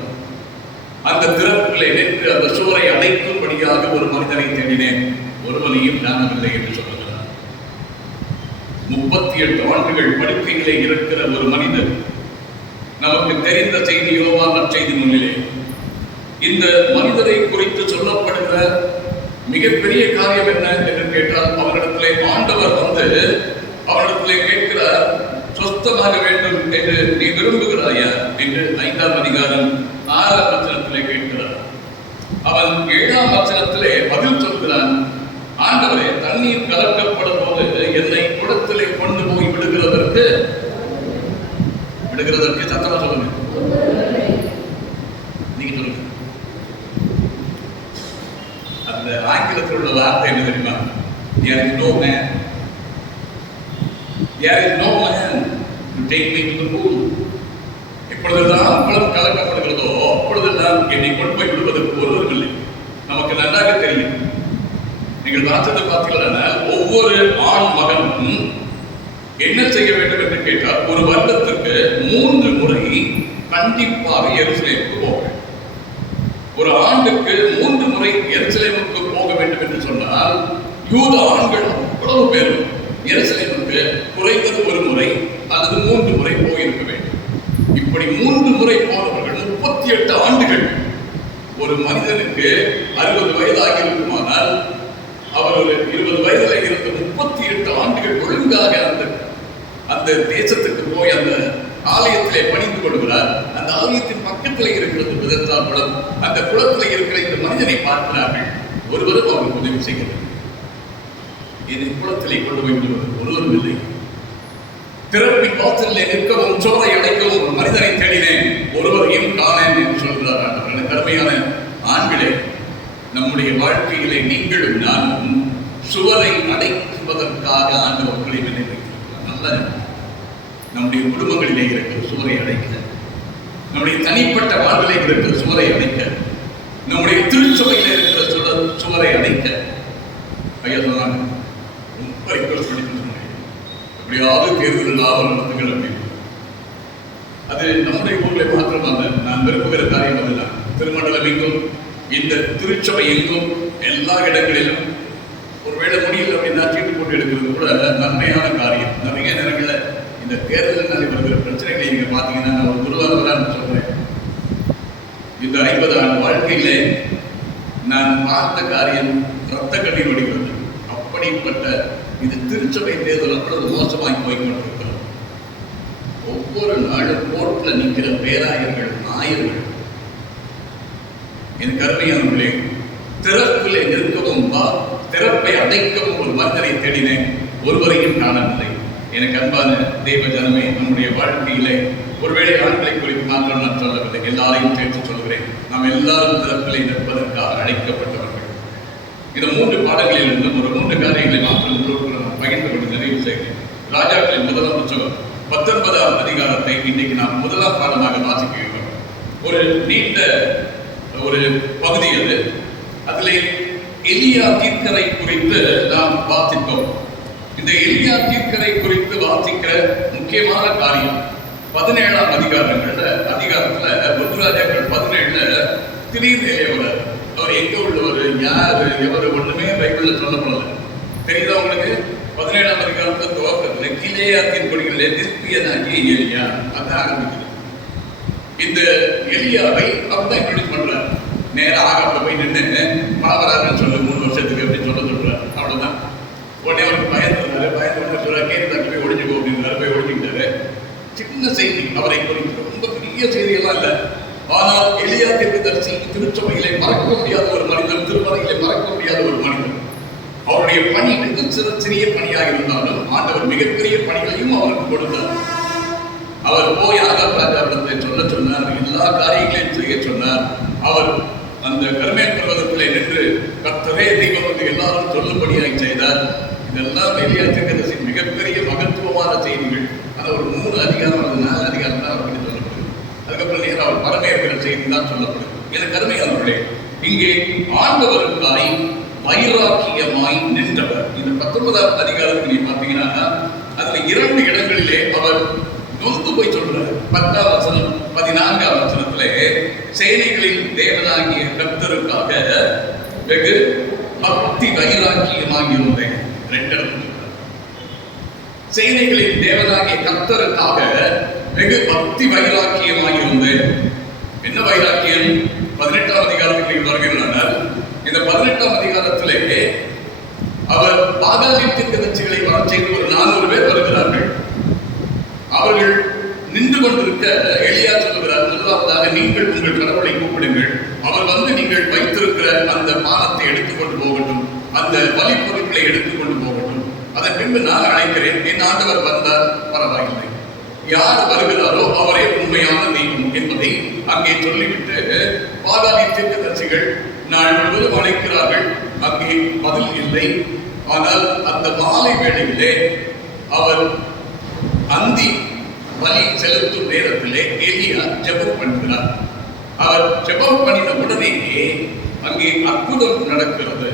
அந்த திறப்பிலே நின்று அந்த சுவரை அடைக்கும்படியாக ஒரு மனிதனை தேடினேன், ஒருவனையும் காணவில்லை என்று சொல்லுகிறார். 38 ஆண்டுகள் படுக்கையிலே இருக்கிற ஒரு மனிதர். நமக்கு தெரிந்த செய்தி யோவான் நற்செய்தி நூலிலே இந்த மனிதரை குறித்து சொல்லப்படுகிற மிகப்பெரிய காரியம் என்ன என்று கேட்டால், அவரிடத்திலே ஆண்டவர் வந்து அவரிடத்திலே கேட்கிறார், சொஸ்தமாக வேண்டும் என்று நீ விரும்புகிறாயா என்று 5ஆம் அதிகாரம் 6ஆம் வசனத்திலே கேட்கிறார். அவன் 7ஆம் வசனத்திலே பதில் சொல்கிறான், ஆண்டவரே, தண்ணீர் கலக்கப்படும் போது என்னை குடத்திலே கொண்டு போய் விடுகிறதற்கு சத்தமா சொல்லுங்க, நீங்க சொல்லுங்க. அந்த ஆங்கிலத்தில் உள்ள வார்த்தை என்ன தெரியுமா? There is no man to take me to the pool. எப்பொழுதெல்லாம் குளம் கலக்கப்படுகிறதோ அப்பொழுதெல்லாம் என்னை கொண்டு போய் விடுவதற்கு ஒருவரும் இல்லை. நமக்கு நன்றாக தெரியும். நீங்கள் வாசத்தை பார்த்தீங்கன்னா ஒவ்வொரு ஆண் மகனும் என்ன செய்ய வேண்டும் என்று கேட்டால், ஒரு வருடத்திற்கு 3 முறை கண்டிப்பாக எருசலேமுக்கு போக வேண்டும். ஒரு ஆண்டுக்கு 3 முறை எருசலேமுக்கு போக வேண்டும் என்று சொன்னால், யூத ஆண்கள் அவ்வளவு பேர் எருசலேமுக்கு குறைந்தது ஒரு முறை அல்லது 3 முறை போயிருக்க வேண்டும். இப்படி 3 முறை போனவர்கள் 38 ஆண்டுகள். ஒரு மனிதனுக்கு 60 வயதாகி இருக்குமானால் அவர் ஒரு 20 வயதில் இருந்து 38 ஆண்டுகள் ஒழுங்காக அந்த தேசத்துக்கு போய் அந்த ஆலயத்திலே பணிந்து கொள்கிறார். அந்த ஆலயத்தின் பக்கத்தில் இருக்கிறது பெதெஸ்தா குளம். அந்த குளத்தில் இருக்கிற இந்த மனிதனை பார்க்கிறார்கள். ஒருவரும் அவருக்கு உதவி செய்கிறது. என்னை குளத்திலே கொண்டு போய் விடுவது ஒருவரும் இல்லை. திறப்பின் வாசலிலே நிற்கவும் சோலை அடைக்கவும் ஒரு மனிதனை தேடினேன், ஒருவரையும் காணேன் என்று சொல்கிறார் ஆண்டவர். எனக்கு அருமையான ஆண்களே, நம்முடைய வாழ்க்கையிலே நீங்களும் நானும் சுவரை அடைக்குவதற்காக ஆண்டவர்களை நினைக்கிறார். நல்ல நம்முடைய குடும்பங்களிலே இருக்கிற சுவரை அடைக்க, நம்முடைய தனிப்பட்ட வாழ்விலே இருக்கிற சுவரை அடைக்க, நம்முடைய திருச்சபையில இருக்கிற சுவரை அடைக்க. ஐயா சொன்னாங்க, ரொம்ப ரிக்வெஸ்ட் பண்ணி சொன்னேன், எப்படியாவது தேர்தல் லாபம் நடத்துங்கள் அப்படின்னு. அது நம்முடைய ஊர்ல மாத்திரமல்ல, நான் விரும்புகிற காரியம் அதுதான். திருமண்டலம் எங்கும், இந்த திருச்சபை எங்கும், எல்லா இடங்களிலும் ஒருவேளை முடியல அப்படின்னா சீட்டு போட்டு எடுக்கிறது கூட நன்மையான காரியம். நிறைய நேரங்களில் இந்த தேர்தலினாலே வருகிற பிரச்சனைகளை நீங்க பார்த்தீங்கன்னா, நான் ஒரு குருவானவரான்னு சொல்றேன். இந்த 50 ஆண்டு வாழ்க்கையிலே நான் பார்த்த காரியம் ரத்த கண்ணீர் வடிகிறது. அப்படிப்பட்ட இது திருச்சபை தேர்தல் அவ்வளவு மோசமாகி போய்கொண்டிருக்கிறது. ஒவ்வொரு நாளும் கோர்ட்டில் நிற்கிற பேராயர்கள், ஆயர்கள். என் கருமையானவர்களே, திறப்பிலே நிற்கவும் திறப்பை அடைக்கவும் ஒரு மனிதனை தேடினேன், ஒருவரையும் காணவில்லை. எனக்கு அன்பான தெய்வ ஜனமே, நம்முடைய வாழ்க்கையிலே ஒருவேளை ஆண்களை குறித்து மாத்திரம் நான் சொல்லவில்லை, எல்லாரையும் சேர்த்து சொல்கிறேன். நாம் எல்லாரும் திறப்பிலே நிற்பதற்காக அழைக்கப்பட்டவர்கள். இந்த 3 பாடங்களில் இருந்தும் ஒரு 3 காரியங்களை மாத்திரம் உங்களோடு நான் பகிர்ந்து கொண்டு நிறைவு செய்கிறேன். ராஜாக்களின் 1ஆம் புத்தகம் 19ஆம் அதிகாரத்தை இன்றைக்கு நாம் 1ஆம் பாடமாக வாசிக்கிறோம். ஒரு நீண்ட ஒரு பகுதி அது. அதில் எலியா தீர்க்கரை குறித்து நாம் வாசித்தோம். இந்த எலியா தீர்க்கரை குறித்து வாசிக்கிற முக்கியமான காரியம் 17ஆம் அதிகாரத்துல 1 ராஜாக்கள் 17ல திடீர்னு அவர் எங்க உள்ளவர், யாரு, எவரு, ஒண்ணுமே பைபிள்ல சொல்லப்படல. தெரியுதா உங்களுக்கு? 17ஆம் அதிகாரத்துல துவக்கத்துல கிலேயாத்தின் கொடிகளிலே நிற்பியனாகி எலியா அதான் ஆரம்பிக்குது. இந்த எலியாவை அப்படிதான் இன்ட்ரோடியூஸ் பண்றாரு. நேரம் ஆகாப்ப போய் நின்று மழை சொல்லு 3 வருஷத்துக்கு அப்படின்னு சொல்றாரு. அவ்வளவுதான். உடனே அவருக்கு பயந்து சொல்ற கேட்டு போய் ஒழிஞ்சுக்கோ அப்படின்றாரு. போய் ஒழிஞ்சுக்கிட்டாரு. சின்ன செய்தி, அவரை குறித்து ரொம்ப பெரிய செய்தியெல்லாம் இல்லை. ஆனால் எலியா தீர்க்கதரிசி திருச்சபையிலே மறக்க முடியாத ஒரு மனிதன், திருமறையிலே மறக்க முடியாத ஒரு மனிதன். அவருடைய பணி மிக சிறிய பணியாக இருந்தாலும் ஆண்டவர் மிகப்பெரிய பணிகளையும் அவருக்கு கொடுத்தார். அவர் போய் ஆகாப் ராஜாவிடத்தை சொல்ல சொன்னார், எல்லா காரியங்களையும் செய்ய சொன்னார். அவர் அந்த கர்மேல் பர்வதத்திலே நின்று கர்த்தரே தெய்வம் என்று எல்லாரும் சொல்லும்படியாக செய்தார். இதெல்லாம் எலியா தீர்க்கதரிசியின் மிகப்பெரிய மகத்துவமான செய்திகள். அது ஒரு 3 அதிகாரம் அல்லது 4 அதிகாரம் தான் அவருக்கு சொல்லப்படும். அவர் பரமேறுகிற செய்தி தான் சொல்லப்படுது. எனக்கு அருமையானவர்களே, இங்கே ஆண்டவருக்காய் வைராக்கியமாய் நின்றவர். இந்த 19ஆம் அதிகாரத்தில் நீங்க பார்த்தீங்கன்னா அதுல 2 இடங்களிலே அவர் நொந்து போய் சொல்றார். 10ஆம் வசனம் 14ஆம் வசனத்திலே சேனைகளின் தேவனாகிய கர்த்தருக்காக வெகு பக்தி வைராக்கியமாய் இருந்தேன். 2 இடத்துல சேனைகளின் தேவனாகிய கர்த்தருக்காக வெகு பக்தி வைராக்கியமாய் இருந்தேன். என்ன வைராக்கியம்? 18ஆம் அதிகாரத்துக்கு வருகிறார். இந்த 18ஆம் அதிகாரத்திலே அவர் பாதாளின் தீர்க்கதரிசிகளை வர செய்து ஒரு 400 பேர் வருகிறார்கள். அவர்கள் நின்று கொண்டிருக்க எலியா சொல்லுகிறார், முதலாவதாக நீங்கள் உங்கள் கடவுளை கூப்பிடுங்கள், அவர் வந்து நீங்கள் வைத்திருக்கிற அந்த பானத்தை எடுத்துக்கொண்டு போகட்டும், அந்த பலி பொருட்களை எடுத்துக்கொண்டு போகட்டும், அதன் பின்பு நான் அழைக்கிறேன், என் ஆண்டவர் வந்தார் பரவாயில்லை, யார் வருகிறாரோ அவரே உண்மையான தெய்வம் என்பதை அங்கே சொல்லிவிட்டு பாதாளி தீர்க்கதரிசிகள் நாள் முழுவதும் அழைக்கிறார்கள். அங்கே பதில் இல்லை. ஆனால் அந்த மாலை வேளையிலே அவர் அந்தி பலி செலுத்தும் நேரத்திலே எலியா ஜெபம் பண்ணுகிறார். அவர் ஜெபம் பண்ணின உடனேயே அங்கே அற்புதம் நடக்கிறது.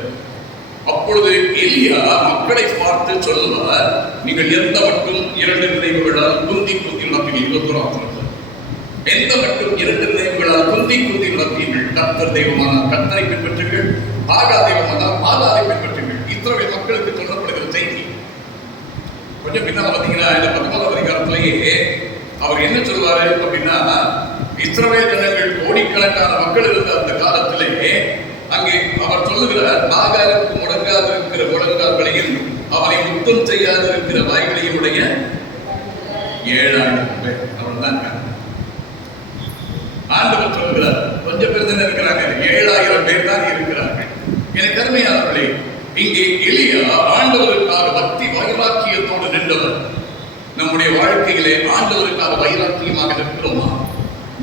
அப்பொழுது எலியா மக்களை பார்த்து சொல்லுவார், நீங்கள் எந்த மட்டும் 2 நினைவுகளால் குந்தி நடப்பீர்கள். 21ஆம் எந்த மட்டும் 2 நினைவுகளால் குந்தி நடப்பீர்கள். கர்த்தர் தெய்வமானால் கர்த்தரை பின்பற்றுங்கள், பாகா தெய்வமானால் பாகாலை பின்பற்றுங்கள். இஸ்ரவேல் மக்களுக்கு சொல்லப்படுகிற செய்தி. கொஞ்சம் பின்னால் பார்த்தீங்கன்னா இந்த 19ஆம் அதிகாரத்திலேயே அவர் என்ன சொல்வாரு அப்படின்னா, இஸ்ரவேல் ஜனங்கள் கோடிக்கணக்கான மக்கள் இருந்த அந்த காலத்திலே அங்கே அவர் சொல்லுகிறார், பாகாலுக்கு முடங்காது இருக்கிற முழங்கால்களையும் அவனை முத்தம் செய்யாது இருக்கிற வாய்களையும் உடைய 7000 பேர் அவர்தான் ஆண்டவர் சொல்லுகிறார். கொஞ்சம் பேர் தானே இருக்கிறாங்க, 7000 பேர் தான் இருக்கிறார்கள். எனக்கு அருமையானவர்களே, இங்கே எலியா ஆண்டவருக்காக பக்தி வைராக்கியத்தோடு நின்றவர். நம்முடைய வாழ்க்கையிலே ஆண்டவருக்காக வைராக்கியமாக இருக்கிறோமா?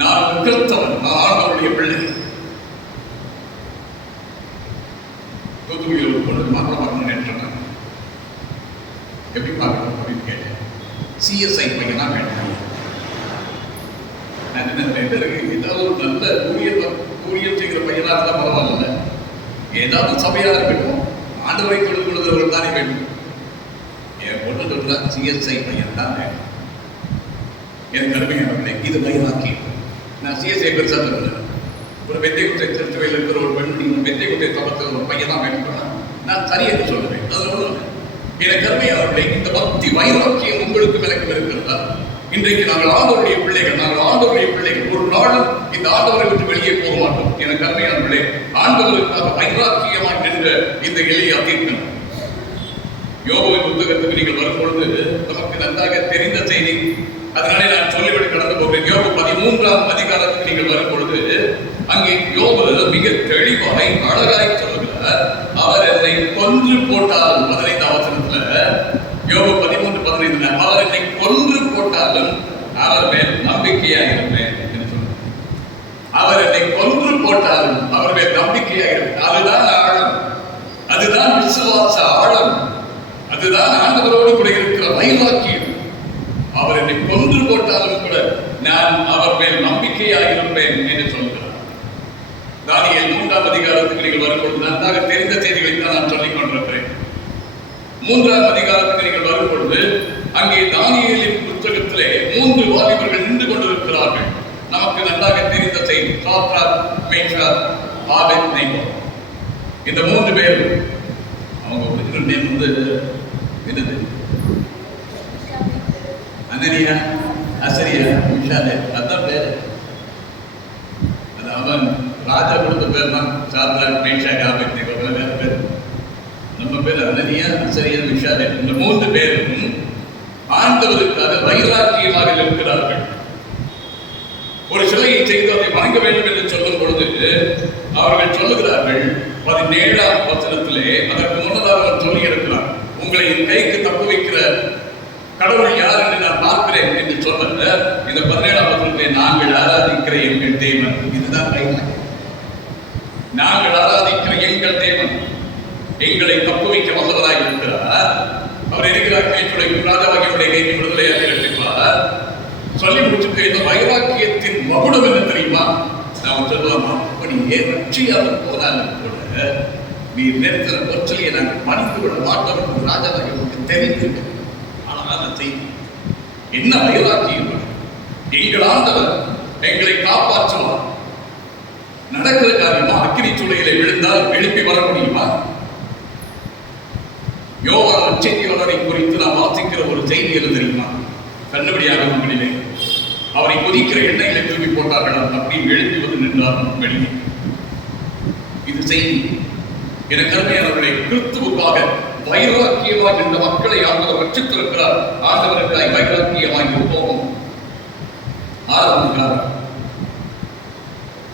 நான் கிறிஸ்தவன், நான் ஆண்டவருடைய பிள்ளை. தூத்துக்குடியில் ஒரு பொண்ணு மாற்றம் பார்க்கணும்னு நினைச்சாங்க. எப்படி பார்க்கணும் அப்படின்னு கேட்டேன். சிஎஸ்ஐ பையனா வேண்டாம். நான் என்ன ஏதாவது ஒரு நல்ல ஊழியர் செய்கிற பையனா இருந்தால் பரவாயில்ல, ஏதாவது சபையா இருக்கட்டும், ஆண்டவரை தொழுது கொள்கிறவர்கள் தானே வேண்டும். என் பொண்ணு சொல்றா சிஎஸ்ஐ பையன் தான் வேணும். எனக்கு அருமையானவர்களே, இது வைராக்கியம். நான் சிஎஸ்ஐ பெருசா தருவேன். ஒரு பெத்தைக்குட்டை திருச்சபையில் இருக்கிற ஒரு பெண், நீங்கள் பெத்தைக்குட்டை தளத்தில் ஒரு பையன் தான் வேண்டும், நான் சரி என்று சொல்லுவேன். அது ஒன்று. எனக்கு அருமையானவர்களே, இந்த பக்தி வைராக்கியம் உங்களுக்கும் எனக்கும் இருக்கிறதா? இன்றைக்கு நாங்கள் ஆண்டவருடைய பிள்ளைகள், நாங்கள் ஆண்டவருடைய பிள்ளைகள். ஒரு நாளும் இந்த ஆண்டவரை விட்டு வெளியே போக மாட்டோம். எனக்கு அருமையானவர்களே, ஆண்டவருக்காக வைராக்கியமாக நின்ற இந்த எலியா தீர்க்கன். யோபுவின் புத்தகத்துக்கு நீங்கள் வரும்பொழுது நமக்கு நன்றாக தெரிந்த செய்தி, அதனாலே நான் சொல்லிவிட்டு கடந்து போகிறேன். யோபு 13ஆம் அதிகாரத்துக்கு நீங்கள் வரும்பொழுது அங்கே யோபு மிக தெளிவாய் அழகாய் சொல்லுகிறார், அவர் என்னை கொன்று போட்டாலும் 15ஆம் வசனத்துல யோபு 13:15 அவர் என்னை கொன்று போட்டாலும் அவர் மேல் நம்பிக்கையாக இருப்பேன் என்று சொல்றார். அவர் என்னை கொன்று போட்டாலும் அவர் மேல் நம்பிக்கையாக இருப்பேன். அதுதான் ஆழம், அதுதான் விசுவாச ஆழம், அதுதான் ஆண்டவரோடு கூட இருக்கிற வைராக்கியம். அவர் என்னை கொன்று போட்டாலும் கூட நான் அவர் மேல் நம்பிக்கையாக இருப்பேன் என்று சொல்கிறார். தானியேல் 3ஆம் அதிகாரத்துக்கு நீங்கள் வரும்பொழுது நன்றாக தெரிந்த செய்திகளை தான் நான் சொல்லிக் கொண்டிருக்கிறேன். 3ஆம் அதிகாரத்துக்கு நீங்கள் வரும்பொழுது அங்கே தானியேலின் புத்தகத்திலே 3 வாலிபர்கள் நின்று கொண்டிருக்கிறார்கள். நமக்கு நன்றாக தெரிந்த செய்தி, சாத்ராக், மேஷாக், ஆபேத்நேகோ. இந்த 3 பேர் அவங்க ஒரிஜினல் நேம் வந்து என்னது? அனனியா, அசரியா, மிஷாலே, அதான் பேர். அது அவன் ராஜா கொடுத்த பேர் தான் சாத்ராக், மேஷாக், ஆபேத்நேகோ. வேற பேர் நம்ம பேர் அனனியா, அசரியா, மிஷாலே. இந்த 3 பேரும் ஆண்டவருக்காக வைராக்கியமாக இருக்கிறார்கள். ஒரு சிலையை செய்து அதை வணங்க வேண்டும் என்று சொல்லும் பொழுது அவர்கள் சொல்லுகிறார்கள் 17ஆம் வசனத்திலே, அதற்கு முன்னதாக அவர் சொல்லி இருக்கிறார், உங்களை என் கைக்கு தப்பு வைக்கிற கடவுள் யார் என்று நான் பார்க்கிறேன் என்று சொல்ல, இந்த 17ஆம் வசனத்திலே நாங்கள் ஆராதிக்கிற எங்கள் தேவன். இதுதான் வைராக்கியம். நாங்கள் ஆராதிக்கிற எங்கள் தேவன் எங்களை தப்பு வைக்க வல்லவராக இருக்கிறார். அவர் இருக்கிறார், கைச்சுடைய ராஜாவாகியுடைய கைக்கு விடுதலையாக இருப்பார். சொல்லி முடிச்சுட்டு இந்த வைராக்கியத்தின் மகுடம் என்ன தெரியுமா? நான் சொல்லுவாங்க, அப்படியே ரட்சியாக போனாலும் கூட நீ நேரத்துல பொற்சொல்லியை நாங்கள் மன்னித்து விட மாட்டோம் ராஜா உங்களுக்கு தெரிந்திருக்கு. ஆனால் அந்த செய்தி என்ன வைராக்கியம்! எங்கள் ஆண்டவர் எங்களை காப்பாற்றுவார். நடக்கிற காரியமா? அக்கினி சூளையிலே விழுந்தால் எழுப்பி வர முடியுமா? யோவான் நற்செய்தியாளரை குறித்து நாம் வாசிக்கிற ஒரு செய்தி என்ன தெரியுமா? கண்ணுபடியாக வெளியே அவரை கொதிக்கிற எண்ணெயில தூக்கி போட்டார்கள், அப்படி எழுப்பி வந்து நின்றார் வெளியே. இது செய்தி. என கருமையானவர்களை கிறிஸ்துவுக்காக வைராக்கியமாக இந்த மக்களை ஆண்டவர் ரட்சித்திருக்கிறார். ஆண்டவருக்காய் வைராக்கியமாக இருப்போம். ஆரம்பிக்கிறார்.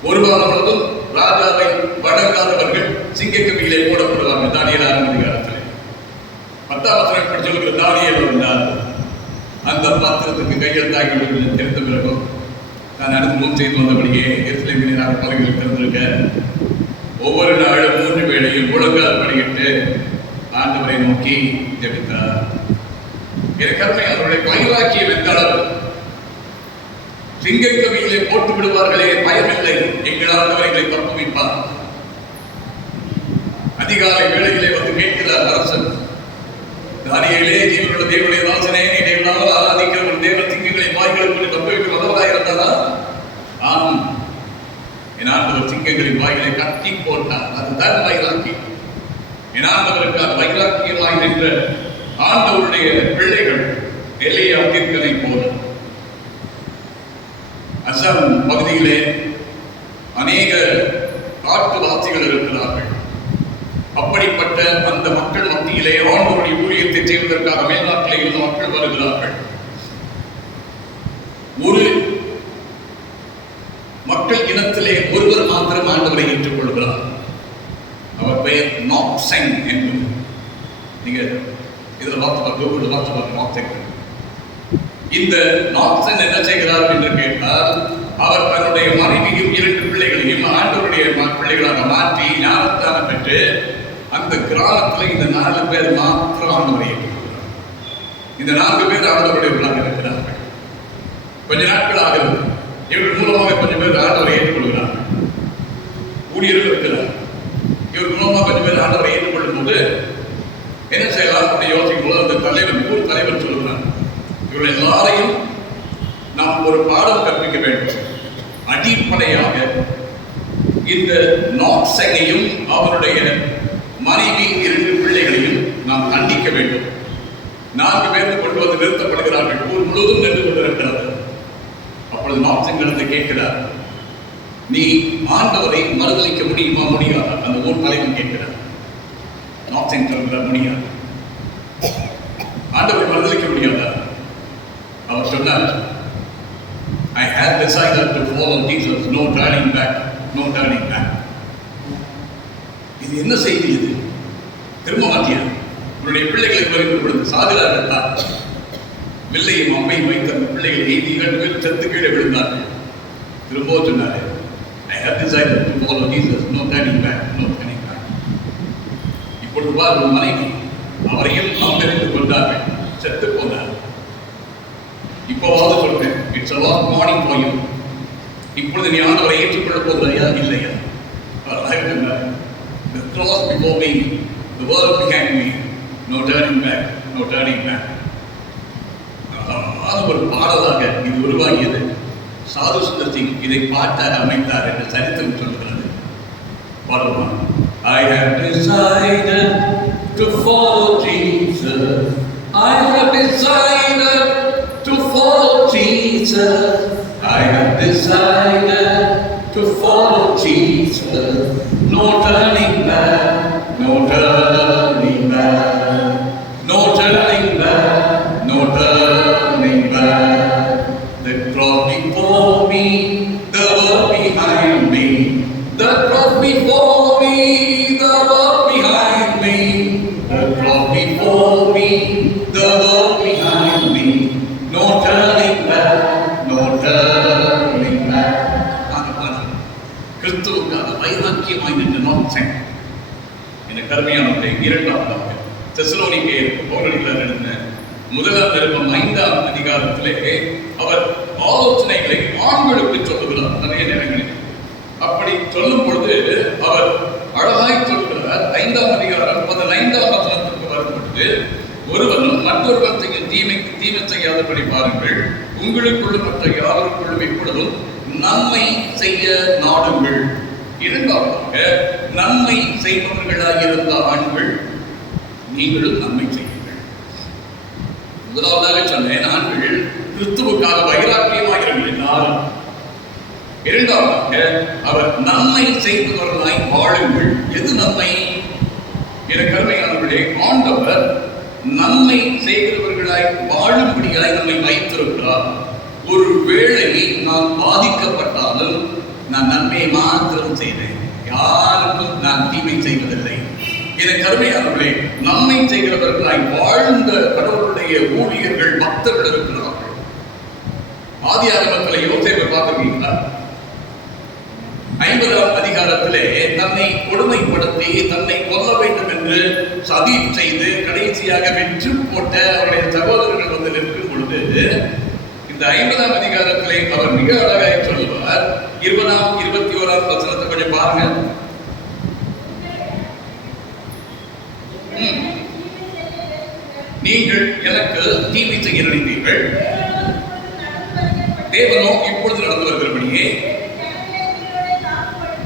ஒரு வாரம் முழுவதும் ராஜாவை வணங்காதவர்கள் சிங்கக்கவியிலே போடப்படுவார்கள். தானியேல் 6 அதிகாரத்தில் 10ஆம் வசனம் இப்படி சொல்லுகிற தானியேல் இருந்தார். அந்த பாத்திரத்துக்கு கையெழுத்தாகி தெரிந்த பிறகும் நான் அடுத்து முன் செய்து வந்தபடியே எருசலேமிலே நான் பகுதியில் திறந்திருக்கேன். ஒவ்வொரு நாளும் 3 வேளையும் முழங்கால் படிக்கிட்டு ஆண்டவரை நோக்கி ஜெபித்தார். கருமை அவருடைய வைராக்கியம் எந்த அளவு! சிங்கக்கவியிலே போட்டு விடுவார்களே, பயமில்லை, எங்கள் ஆண்டவர் எங்களை தப்புவிப்பார். அதிகாலை வேளையிலே வந்து கேட்கிறார் அரசன், தானியேலே, ஜீவனுள்ள தேவனுடைய வாசனே, நீ நாள் ஆராதிக்கிற ஒரு தேவ சிங்கங்களை வாய்களுக்கு தப்புவிக்க வல்லவராய் இருந்தாரா? ஆம், என் ஆண்டவர் சிங்கங்களின் வாய்களை கட்டி போட்டார். அதுதான் வைராக்கி. என் ஆண்டவருக்கு அது வைராக்கியமாய் நின்ற ஆண்டவருடைய பிள்ளைகள் எலியா தீர்க்கனை போல. அசாம் பகுதியிலே அநேக காட்டுவாசிகள் இருக்கிறார்கள். அப்படிப்பட்ட அந்த மக்கள் மத்தியிலே ஆண்டவருடைய ஊழியத்தை செய்வதற்காக மேல்நாட்டிலே இருந்த மக்கள் வருகிறார்கள். ஒரு மக்கள் இனத்திலே ஒருவர் மாத்திரம் ஆண்டவரை ஏற்றுக்கொள்கிறார். அவர் பெயர் நாப்செங் என்பது. நீங்க இதில் கூகுள் நாப்செங். இந்த நாப்செங் என்ன செய்கிறார் என்று கேட்டால், அவர் தன்னுடைய மனைவியும் 2 பிள்ளைகளையும் ஆண்டவருடைய பிள்ளைகளாக மாற்றி ஞானஸ்தானம் பெற்று அந்த கிராமத்தில் இந்த 4 பேர் மாத்திரம் ஆண்டவரை ஏற்றுக்கொள்கிறார். இந்த 4 பேர் ஆண்டவருடையவர்களாக இருக்கிறார்கள். கொஞ்ச நாட்கள் ஆகிறது. இவர்கள் மூலமாக கொஞ்சம் பேர் ஆண்டவரை ஏற்றுக்கொள்கிறார்கள். ஊழியர்கள் இருக்கிறார். இவர் மூலமாக கொஞ்சம் பேர் ஆண்டவரை ஏற்றுக்கொள்ளும் போது என்ன செய்யலாம் அப்படின்னு யோசிக்கும் போது அந்த தலைவர், ஊர் தலைவர் சொல்லுகிறார், இவர்கள் எல்லாரையும் நாம் ஒரு பாடம் கற்பிக்க வேண்டும். அடிப்படையாக இந்த நாப்செங்கையும் அவருடைய மனைவி 2 பிள்ளைகளையும் நாம் கண்டிக்க வேண்டும். 4 பேருக்கு கொண்டு வந்து நிறுத்தப்படுகிறார்கள். ஊர் முழுவதும் நின்று கொண்டிருக்கிறது. அப்பொழுது நாப்செங் இடத்தை கேட்கிறார், நீ ஆண்டவரை மறுதலிக்க முடியுமா? முடியாதா? அந்த ஊர் தலைவன் கேட்கிறார். நாப்செங் சொல்கிறார், முடியாது. ஆண்டவரை மறுதலிக்க முடியாதா? அவர் சொன்னார், I have decided to follow Jesus, no turning back, no turning back. இது என்ன செய்தி? இது திரும்ப மாட்டியா? உன்னுடைய பிள்ளைகளை வருகிறது சாகிறார்கள். வில்லையும் அம்மையும் வைத்த அந்த பிள்ளைகளை எய்தி 2 பேர் செத்து கீழே விழுந்தார்கள். திரும்ப சொன்னாரு, I have decided to follow Jesus, no turning back, no turning back. இப்பொழுது ஒரு மனைவி அவரையும் அம்பெறிந்து கொண்டார்கள், செத்து போனார். இப்போவாவது சொல்றேன், it's a long morning for you. இப்பொழுது நீ ஆண்டவரை ஏற்றுக்கொள்ள போகிறாயா இல்லையா? The cross before me, the world behind me, no turning back, no turning back. ஒரு பாடலாக இது உருவாகியது. சாது சுந்தர் சிங் இதை பாட்டாக அமைத்தார் என்று சரித்திரம் சொல்கிறது. பாடுவான், I have decided to follow Jesus. I have decided to follow Jesus. I have decided to follow Jesus. No turning back, no turning back, no turning back, no turning back. The cross before me, the world behind me. The cross before me, the world behind me. The cross before me, the world behind me. No turning back, no turning back. கிறிஸ்துவுக்காக வைராக்கியமாய் நின்ற நாப்செங். என கருமையானவரை 2ஆவதாக தெசலோனிக்கேயருக்கு பவுல் எழுதின 1 நிருபம் 5ஆம் அதிகாரத்திலே அவர் ஆலோசனைகளை ஆண்களுக்கு சொல்லுகிறார் நிறைய நேரங்களில். அப்படி சொல்லும் பொழுது அவர் அழகாய் சொல்கிறார். 5ஆம் அதிகாரம் 15ஆம் வசனத்திற்கு வரும் பொழுது, ஒருவனும் மற்றொருவன் செய்யும் தீமைக்கு தீமை செய்யாதபடி பாருங்கள், உங்களுக்குள்ளும் மற்ற யாருக்குள்ளும் எப்பொழுதும் நன்மை செய்ய நாடுங்கள். இரண்டாவதாக, நன்மை செய்பவர்களாயிருந்த ஆண்கள் நீங்களும் நன்மை செய்யுங்கள். முதலாவதாக சொன்னேன், ஆண்கள் கிறிஸ்துவுக்காக வைராக்கியமாகிறவர்கள் எல்லாரும். இரண்டாவதாக, அவர் நன்மை செய்பவர்களாய் வாழுங்கள். எது நன்மை? என கருமையானவர்களே, ஆண்டவர் நன்மை செய்கிறவர்களாய் வாழும்படியாய் நம்மை வைத்திருக்கிறார். ஒரு வேளை நான் பாதிக்கப்பட்டாலும் நான் நன்மையை மாத்திரம் செய்தேன், யாருக்கும் நான் தீமை செய்வதில்லை. என கருமையானவர்களே, நன்மை செய்கிறவர்களாய் வாழ்ந்த கடவுளுடைய ஊழியர்கள் பக்தர்கள் இருக்கிறார்கள். ஆதியாகமத்தில் யோசேப்பை பார்த்திருக்கீங்களா? 50ஆம் அதிகாரத்திலே தன்னை கொடுமைப்படுத்தி தன்னை கொல்ல வேண்டும் என்று சதி செய்து கடைசியாக வெற்றி போட்ட அவருடைய சகோதரர்கள் வந்து நிற்கும் பொழுது, இந்த 50ஆம் அதிகாரத்திலே அவர் மிக அழகாக சொல்லுவார். 20ஆம் 21ஆம் வசனத்தை கொஞ்சம் பாருங்க. நீங்கள் எனக்கு தீமை செய்ய நினைத்தீர்கள், தேவனோ இப்பொழுது நடந்து வருகிறபடியே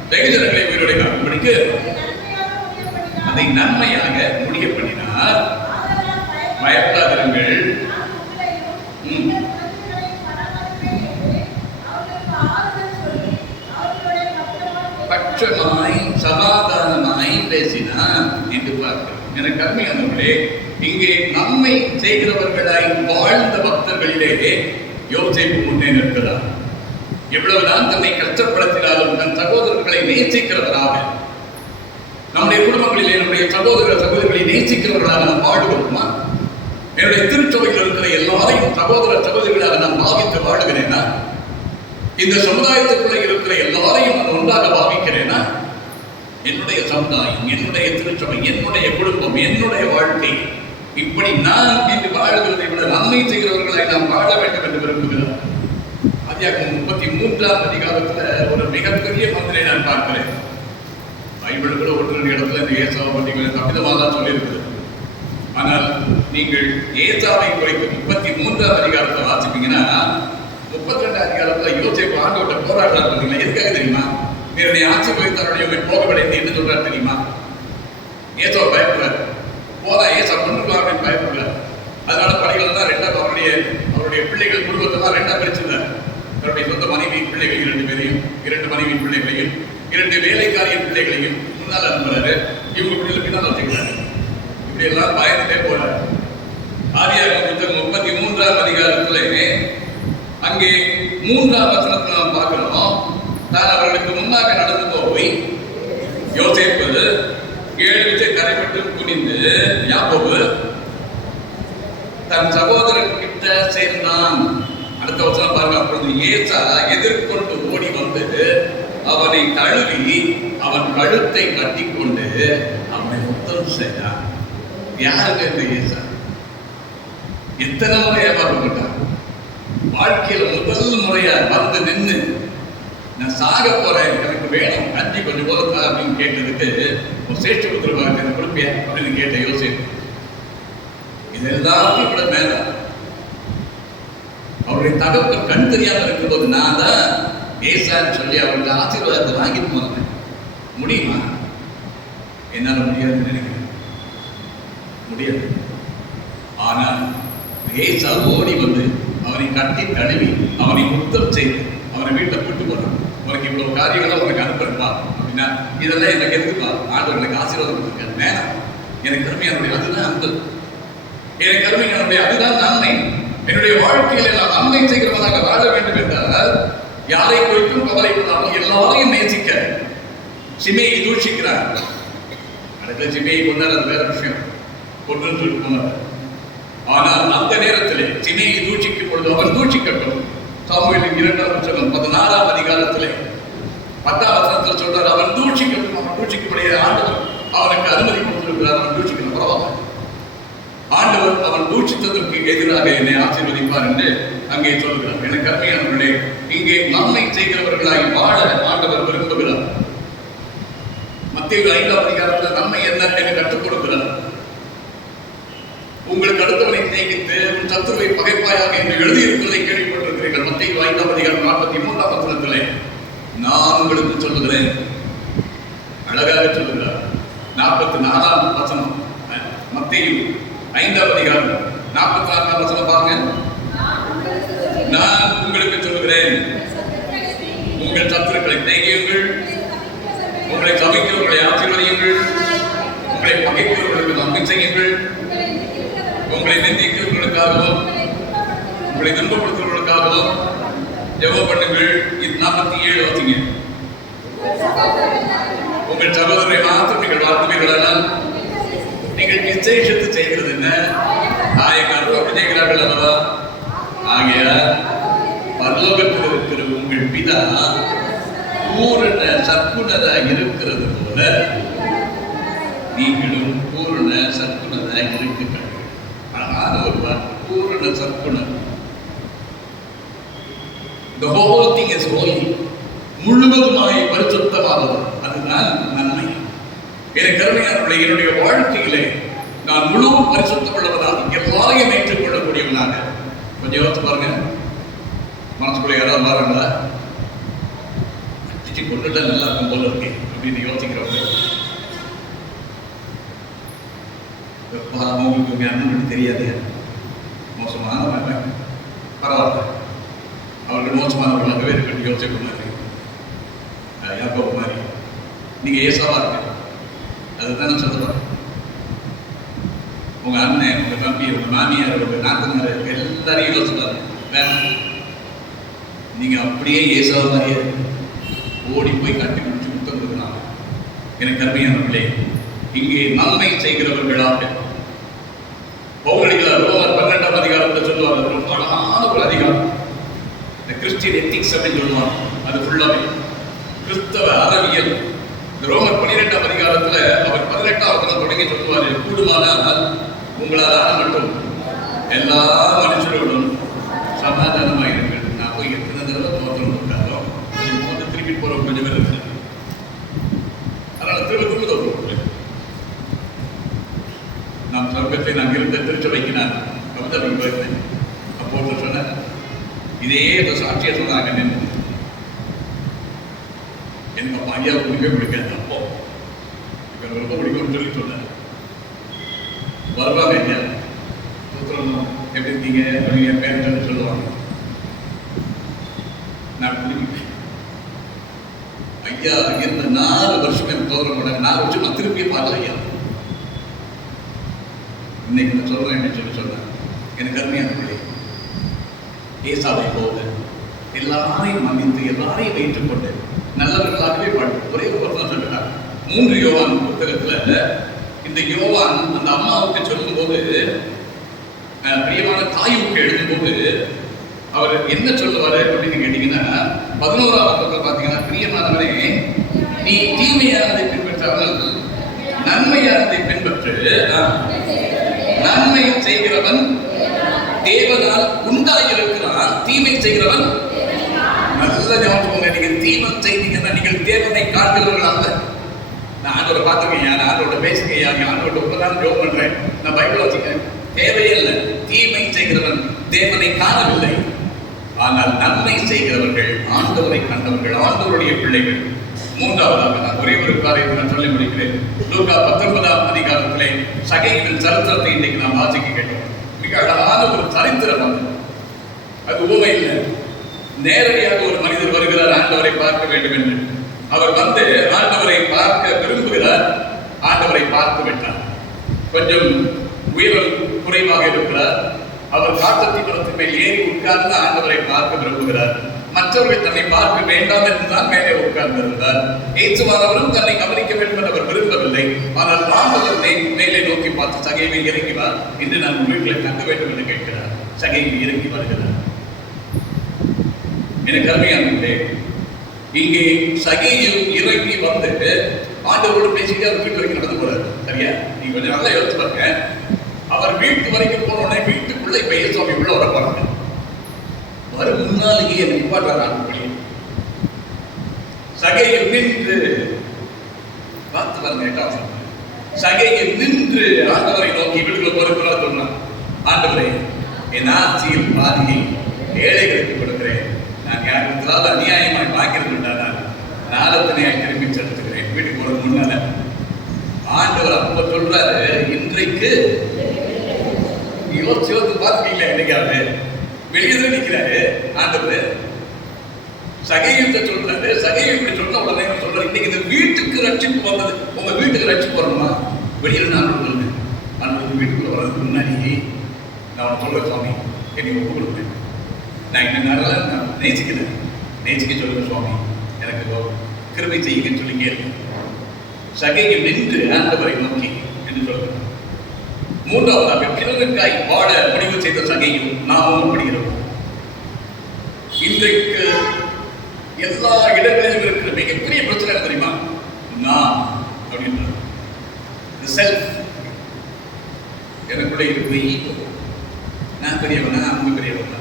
வெகுஜனங்களை உயிரோட காக்கும்படிக்கு அதை நன்மையாக முடிய பண்ணினார். பயப்படாதிருங்கள். பட்சமாய் சமாதானமாய் பேசினார் என்று பார்க்கிறோம். எனக்கு அருமையானவர்களே, இங்கே நன்மை செய்கிறவர்களாய் வாழ்ந்த பக்தர்களிலே யோசேப்பு முன்னே நிற்கிறார். எவ்வளவுதான் தன்னை கஷ்டப்படுத்தினாலும் தன் சகோதரர்களை நேசிக்கிறவராக, நம்முடைய குடும்பங்களிலே நம்முடைய சகோதர சகோதரிகளை நேசிக்கிறவர்களாக நாம் வாழுகிறோமா? என்னுடைய திருச்சபையில் இருக்கிற எல்லாரையும் சகோதர சகோதரிகளாக நான் பாவித்து வாழுகிறேனா? இந்த சமுதாயத்துக்குள்ளே இருக்கிற எல்லாரையும் நான் ஒன்றாக பாவிக்கிறேனா? என்னுடைய சமுதாயம், என்னுடைய திருச்சபை, என்னுடைய குடும்பம், என்னுடைய வாழ்க்கை, இப்படி நான் இன்று வாழ்கிறதை விட நன்மை செய்கிறவர்களை நாம் வாழ வேண்டும் என்று விரும்புகிறார். ஆதியாகமம் 33ஆம் அதிகாரத்துல ஒரு மிகப்பெரிய மந்திரை நான் பார்க்கிறேன். பைபிள் கூட ஒன்று இடத்துல இந்த ஏசாவை பற்றி கொஞ்சம் தப்பிதமாக தான் சொல்லியிருக்குது. ஆனால் நீங்கள் ஏசாவை குறித்து 33ஆம் அதிகாரத்தை வாசிப்பீங்கன்னா 32ஆம் அதிகாரத்துல யோசேப்பு ஆண்டவர்கிட்ட போராடுறாரு பார்த்தீங்களா? எதுக்காக தெரியுமா? என்னுடைய ஆட்சி பயிர்த்தாருடைய போகவில்லை என்ன சொல்றாரு தெரியுமா? ஏசாவை பயப்படுறாரு. போதா ஏசா கொண்டுருக்கலாம் அப்படின்னு பயப்படுறாரு. அதனால படைகள் தான் ரெண்டா அவருடைய பிள்ளைகள் குடும்பத்தை தான் ரெண்டா பிரிச்சிருந்தார். அவருடைய சொந்த மனைவி பிள்ளைகள் 2 பேரையும், 2 மனைவி பிள்ளைகளையும், 2 வேலைக்காரிய பிள்ளைகளையும் முன்னால் அனுப்புறாரு. இவங்க பிள்ளைகளை பின்னால் வச்சுக்கிறாரு. இப்படி எல்லாம் பயந்துட்டே போறாரு. ஆதியாகமம் 33ஆம் அதிகாரத்திலே அங்கே 3ஆம் வசனத்தில் நாம் பார்க்கிறோம். தான் அவர்களுக்கு முன்னாக நடந்து போய் யோசேப்பு 7 விசை தரைப்பட்டு குனிந்து யாக்கோபு தன் சகோதரன் கிட்ட சேர்ந்தான். அடுத்த வசனம் பாருங்க. அப்பொழுது ஏசா எதிர்கொண்டு ஓடி வந்து அவனை தழுவி அவன் கழுத்தை கட்டிக்கொண்டு அவனை முத்தம் செய்தான். யாருங்க இந்த ஏசா? எத்தனை முறை ஏமாற்றப்பட்டார்? வாழ்க்கையில முதல் முறையா வந்து நின்று நான் சாக போறேன், எனக்கு வேணும், கஞ்சி கொஞ்சம் போதுக்கா அப்படின்னு கேட்டதுக்கு ஒரு சேஷ்ட புத்திரமாக எனக்கு கொடுப்பியா அப்படின்னு கேட்ட யோசேப்பு. இது எல்லாத்தையும் விட மேல அவருடைய தகப்பன் கண் தெரியாம இருக்கும்போது நான் தான் ஏசான்னு சொல்லி அவருடைய ஆசீர்வாதத்தை வாங்கிட்டு போனேன். முடியுமா? என்னால முடியாதுன்னு நினைக்கிறேன். முடியாது. ஆனால் ஏசா ஓடி வந்து அவனை கட்டி தழுவி அவனை முத்தம் செய்து அவனை வீட்டை கூட்டு போறான். உனக்கு இவ்வளவு காரியங்கள்லாம் உனக்கு அனுப்புறப்பா அப்படின்னா இதெல்லாம் எனக்கு எதுக்குப்பா? ஆண்டவர் எனக்கு ஆசீர்வாதம் கொடுத்துருக்காரு, வேணாம். எனக்கு கருமையானுடைய அதுதான் அன்பு, எனக்கு கருமையானுடைய அதுதான் நன்மை. என்னுடைய வாழ்க்கையில நான் நன்மை செய்கிறவனாக வாழ வேண்டும் என்றால் யாரை குறித்தும் கவலைப்படாமல் எல்லாரையும் நேசிக்க. சிமையை தூஷிக்கிறார். அடுத்த சிமையை கொண்டார், அது வேற விஷயம், கொண்டு சொல்லி போனார். ஆனால் அந்த நேரத்திலே சிமையை தூஷிக்கும் பொழுது அவன் தூஷிக்கட்டும். சாமுவேலின் 2ஆம் புத்தகம் 16ஆம் அதிகாரத்திலே 10ஆம் வசனத்தில் சொல்றார், அவன் தூஷிக்கட்டும், அவன் தூஷிக்கக்கூடிய ஆண்டவர் அவனுக்கு அனுமதி கொடுத்திருக்கிறார், அவன் தூஷிக்கணும், பரவாயில்ல. ஆண்டவர் அவன் தூஷித்ததற்கு எதிராக என்னை ஆசீர்வதிப்பார் என்று அங்கே சொல்கிறார். எனக்கு அருமையானவர்களே, இங்கே நன்மை செய்கிறவர்களாய் வாழ ஆண்டவர் விரும்புகிறார். மத்தேயு 5ஆம் அதிகாரத்தில் நன்மை என்ன என்று கற்றுக் கொடுக்கிறார். உங்களுக்கு அடுத்தவனை சிநேகித்து உன் சத்துருவை பகைப்பாயாக என்று எழுதியிருக்கிறதை கேள்விப்பட்டிருக்கிறீர்கள். மத்தேயு 5ஆம் அதிகாரம் 43ஆம் வசனத்திலே நான் உங்களுக்கு சொல்லுகிறேன். அழகாக சொல்லுகிறார். 44ஆம் வசனம், மத்தேயு 5ஆம் அதிகாரம் 44ஆம் வசனம் பாருங்க. நான் உங்களுக்கு சொல்லுகிறேன், உங்கள் சத்துருக்களை சிநேகியுங்கள், உங்களை சபிக்கிறவர்களை ஆசீர்வதியுங்கள், உங்களை பகைக்கிறவர்களுக்கு நன்மை செய்யுங்கள், உங்களை நிந்திக்கிறவர்களுக்காகவும் உங்களை துன்பப்படுத்துவர்களுக்காகவும் ஜெபம் பண்ணுங்கள். இது 47 வாசிங்க. உங்கள் சகோதரரை மாத்திரம் நீங்கள் வாழ்த்துவீர்களானால் நீங்கள் விசேஷத்து செய்கிறது என்ன? ஆயக்காரர்கள் அப்படி செய்கிறார்கள் அல்லவா? ஆகையால் பரலோகத்தில் இருக்கிற உங்கள் பிதா பூரண சற்குணராக இருக்கிறது போல நீங்களும் பூரண சற்குணராக இருக்கிறீர்கள். ஆனால் ஒரு பூரண சற்குணர். The whole thing is holy. முழுவதுமாய் பரிசுத்தமானது. அதுதான் நன்மை. எனக்கு அருமையானவர்களே, என்னுடைய வாழ்க்கையிலே நான் முழு பரிசுத்தம் உள்ளவனாக எல்லாரையும் ஏற்றுக்கொள்ளக்கூடியவனாக. கொஞ்சம் யோசித்து பாருங்க. மனசுக்குள்ள யாராவது பாருங்களா? அடிச்சு கொண்டுட்டா நல்லா இருக்கும் போல இருக்கு அப்படின்னு யோசிக்கிறவங்க. உங்களுக்கு அண்ணன் தெரியாது, மோசமானவங்க பரவாயில்ல, அவர்கள் மோசமானவர்களாகவே இருக்கட்டும். யோசிக்க மாதிரி யாக்கோபு மாதிரி நீங்க ஏசாவா இருக்கு. அதுதான் நான் சொல்லுவேன். உங்க அண்ணன், உங்க தம்பி, உங்க மாமியார், உங்க நாத்தனார் எல்லாரையும் யோசிப்பாரு. நீங்க அப்படியே ஏசாவ மாதிரியே ஓடி போய் கட்டி முடிச்சு முத்தம் கொடுக்கலாம். எனக்கு அருமையானவர்களே, இங்கே நன்மை செய்கிறவர்களாக பவுலடிகளார் ரோமர் 12ஆம் அதிகாரத்தில் சொல்லுவாங்க. ரொம்ப அழகான ஒரு அதிகாரம். இந்த கிறிஸ்டியன் எத்திக்ஸ் அப்படின்னு சொல்லுவாங்க. அது ஃபுல்லாவே கிறிஸ்தவ அறவியல். இந்த ரோமர் 12ஆம் அதிகாரத்தில் அவர் 18ஆம் வசனம் தொடங்கி சொல்லுவார், கூடுமானால் உங்களால் மட்டும் எல்லா மனுஷரோடும் சமாதானமாக இருக்கிறது. நான் போய் எத்தனை தடவை தோற்றம் கொடுத்தாலும் கொஞ்சம் திருப்பி போகிற கொஞ்சம் பேர் இருக்கு. அதனால் திரும்ப தோற்றம் நாம் சொர்க்கத்தை நான் இருந்த திருச்சபைக்கு நான் கவிதம் போயிருந்தேன். அப்போ சொன்னேன், இதே சாட்சியை சொன்னாங்க. எனக்கு அப்போ ஐயா பிடிக்கவே பிடிக்காது. அப்போ எனக்கு ரொம்ப பிடிக்கும்னு சொல்லி சொன்னேன். வருவாங்க ஐயா, சூத்திரம் எப்படி இருக்கீங்க அப்படிங்க பேர் சொல்லுவாங்க. நான் பிடிப்பேன். ஐயா இருந்த 4 வருஷம் எனக்கு தோற்றம் போனாங்க. 4 வருஷம் நான் திருப்பியே பார்க்கல ஐயா. இன்னைக்கு நான் சொல்றேன் அப்படின்னு சொன்னேன். எனக்கு அருமையான பிள்ளை ஏசாவை போது எல்லாரையும் மன்னித்து எல்லாரையும் வைத்துக்கொண்டு நல்லவர்களாகவே வாழ்ந்து ஒரே ஒரு வருஷம் சொல்லிட்டார். 3 யோவான் புத்தகத்துல இந்த யோவான் அந்த அம்மாவுக்கு சொல்லும் போது, பிரியமான தாயுக்கு எழுதும்போது அவர் என்ன சொல்லுவாரு அப்படின்னு கேட்டீங்கன்னா, 11ஆம் வசனத்தில் பார்த்தீங்கன்னா, பிரியமானவரே நீ தீமையானதை பின்பற்றாமல் நன்மையானதை பின்பற்று. நன்மை செய்கிறவன் தேவனால் உண்டாயிருக்கிறான், தீமை செய்கிறவன் நல்ல ஞாபகம். நீங்க தீமை செய்தீங்கன்னா நீங்கள் தேவனை காண்கிறவர்கள் அல்ல. நான் ஆண்டோட பார்த்துருக்கேன், நான் ஆண்டோட பேசுகிறேன், யார் ஆண்டோட உப்பதான் ஜோம் பண்றேன், நான் பைபிள் வச்சுக்கிறேன். தேவையே இல்லை. தீமை செய்கிறவன் தேவனை காணவில்லை. ஆனால் நன்மை செய்கிறவர்கள் ஆண்டவரை கண்டவர்கள், ஆண்டவருடைய பிள்ளைகள். 3ஆவதாக நான் ஒரே ஒரு காரியத்தை நான் சொல்லி முடிக்கிறேன். லூக்கா 19ஆம் அதிகாரத்திலே சகையின் சரித்திரத்தை இன்றைக்கு நாம் வாசிக்க கேட்டோம். மிக அழகான ஒரு சரித்திரம். அது உண்மை இல்லை. நேரடியாக ஒரு மனிதர் வருகிறார் ஆண்டவரை பார்க்க வேண்டும் என்று. அவர் வந்து ஆண்டவரை பார்க்க விரும்புகிறார். ஆண்டவரை பார்த்து விட்டார். கொஞ்சம் உயரம் குறைவாக இருக்கிறார். அவர் காட்டத்தி மரத்தின் மேல் ஏறி உட்கார்ந்து ஆண்டவரை பார்க்க விரும்புகிறார். மற்றவர்கள் தன்னை பார்க்க வேண்டாம் என்றுதான் மேலே உட்கார்ந்திருந்தார். இயேசுவானவரும் தன்னை கவனிக்க வேண்டும் என்று அவர் விரும்பவில்லை. ஆனால் ஆண்டவர் மேலே நோக்கி பார்த்து, சகையை இறங்கி வா, இன்று நான் வீட்டில் தங்க வேண்டும் என்று கேட்கிறார். சகையை இறங்கி வருகிறார். எனக்கு அருமையானவர்களே, இங்கே சகையில் இறங்கி வந்து ஆண்டவரோடு பேசிட்டு அவர் வீட்டு வரைக்கும் நடந்து போறாரு. சரியா? நீங்க கொஞ்சம் நல்லா யோசிச்சு பாருங்க. அவர் வீட்டு வரைக்கும் போன உடனே வீட்டுக்குள்ள இப்ப இயேசுவாமி உள்ள வர போறாங்க. வரும் முன்னாலேயே என்னை நிப்பாட்டுறாரு ஆண்டுகளே. சகையில் நின்று பார்த்து பாருங்க, 8ஆம் வசனம். சகையில் நின்று ஆண்டவரை நோக்கி வீட்டுக்குள்ள போறதுக்குள்ள சொன்னான், ஆண்டவரே, என் ஆட்சியில் பாதியை ஏழைகளுக்கு கொடுக்கிறேன். நான் யாருக்காவது அநியாயமாய் பார்க்கிறது நாளத்தனையாய் திரும்பி செலுத்துகிறேன். வீட்டுக்கு போறது முன்னால ஆண்டவர் அப்ப சொல்றாரு, இன்றைக்கு யோசிச்சு பார்த்துட்டீங்களா? என்னைக்காவது வெளியே நிற்கிறாரு ஆண்டவர். சகையிட்ட சொல்றாரு. சகையை இப்படி சொன்ன உடனே சொல்றாரு, இன்னைக்கு இந்த வீட்டுக்கு ரட்சிப்பு வந்தது. உங்க வீட்டுக்கு ரட்சிப்பு வரணுமா? வெளியில நான் சொல்றேன், ஆண்டவர் வீட்டுக்குள்ள வர்றதுக்கு முன்னாடி நான் சொல்றேன், சுவாமி என்னை ஒப்பு கொடுப்பேன். நான் இந்த நாளெல்லாம் நான் நேசிக்கிறேன். நேசிக்க சொல்லுங்க சுவாமி, எனக்கு கிருபை செய்யுங்கன்னு சொல்லி கேள்வி. சகையில் நின்று ஆண்டவரை நோக்கி என்று சொல்கிறேன். மூன்றாவதாக பிறருக்காய் வாழ முடிவு செய்த சகையும் நாமும் அப்படிகிறோம். இன்றைக்கு எல்லா இடங்களிலும் இருக்கிற மிகப்பெரிய பிரச்சனை தெரியுமா? நான் அப்படின்றது செல்ஃப். எனக்குள்ள இருக்கிற ஈகோ. நான் பெரியவனா, அவங்க பெரியவனா?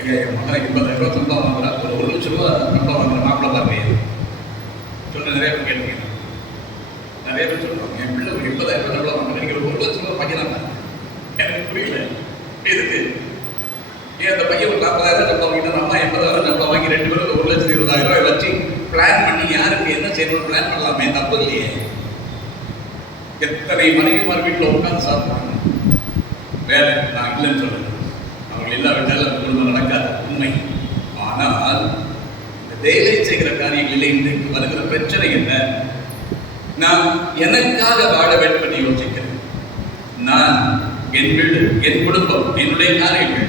ஐயா, என் மகன் 80,000 ரூபாய் சம்பளம் வாங்குறா, ஒரு 1 லட்சம் ரூபாய் சம்பளம் வாங்குற மாப்பிள்ள பாருங்க சொல்ல நிறைய பேர் கேட்பீங்க. நிறைய பேர் சொல்லுவாங்க, என் பிள்ளை ஒரு 80,000 ரூபாய் சம்பளம் வாங்குறேன், நீங்க 1 லட்சம் ரூபாய் பையனா? எனக்கு புரியல எதுக்கு. ஏன் அந்த பையன் ஒரு 40,000 சம்பளம் வாங்கிட்டு அம்மா 80,000 சம்பளம் வாங்கி 2 பேரும் 1,20,000 ரூபாய் வச்சு பிளான் பண்ணி யாருக்கு என்ன செய்யணும் பிளான் பண்ணலாமே, தப்பு இல்லையே. எத்தனை மனைவிமார் வீட்டில் உட்கார்ந்து சாப்பிடுறாங்க. வேலை நான் இல்லைன்னு சொல்லுங்க, அவங்க இல்லாவிட்டால் குடும்பம் நடக்காது, உண்மை. ஆனால் இந்த வேலை செய்கிற காரியங்களில் இன்றைக்கு வருகிற பிரச்சனை என்ன? நான் எனக்காக வாழ வேண்டும் என்று யோசிக்கிறேன். நான், என் வீடு, என் குடும்பம், என்னுடைய காரியங்கள்.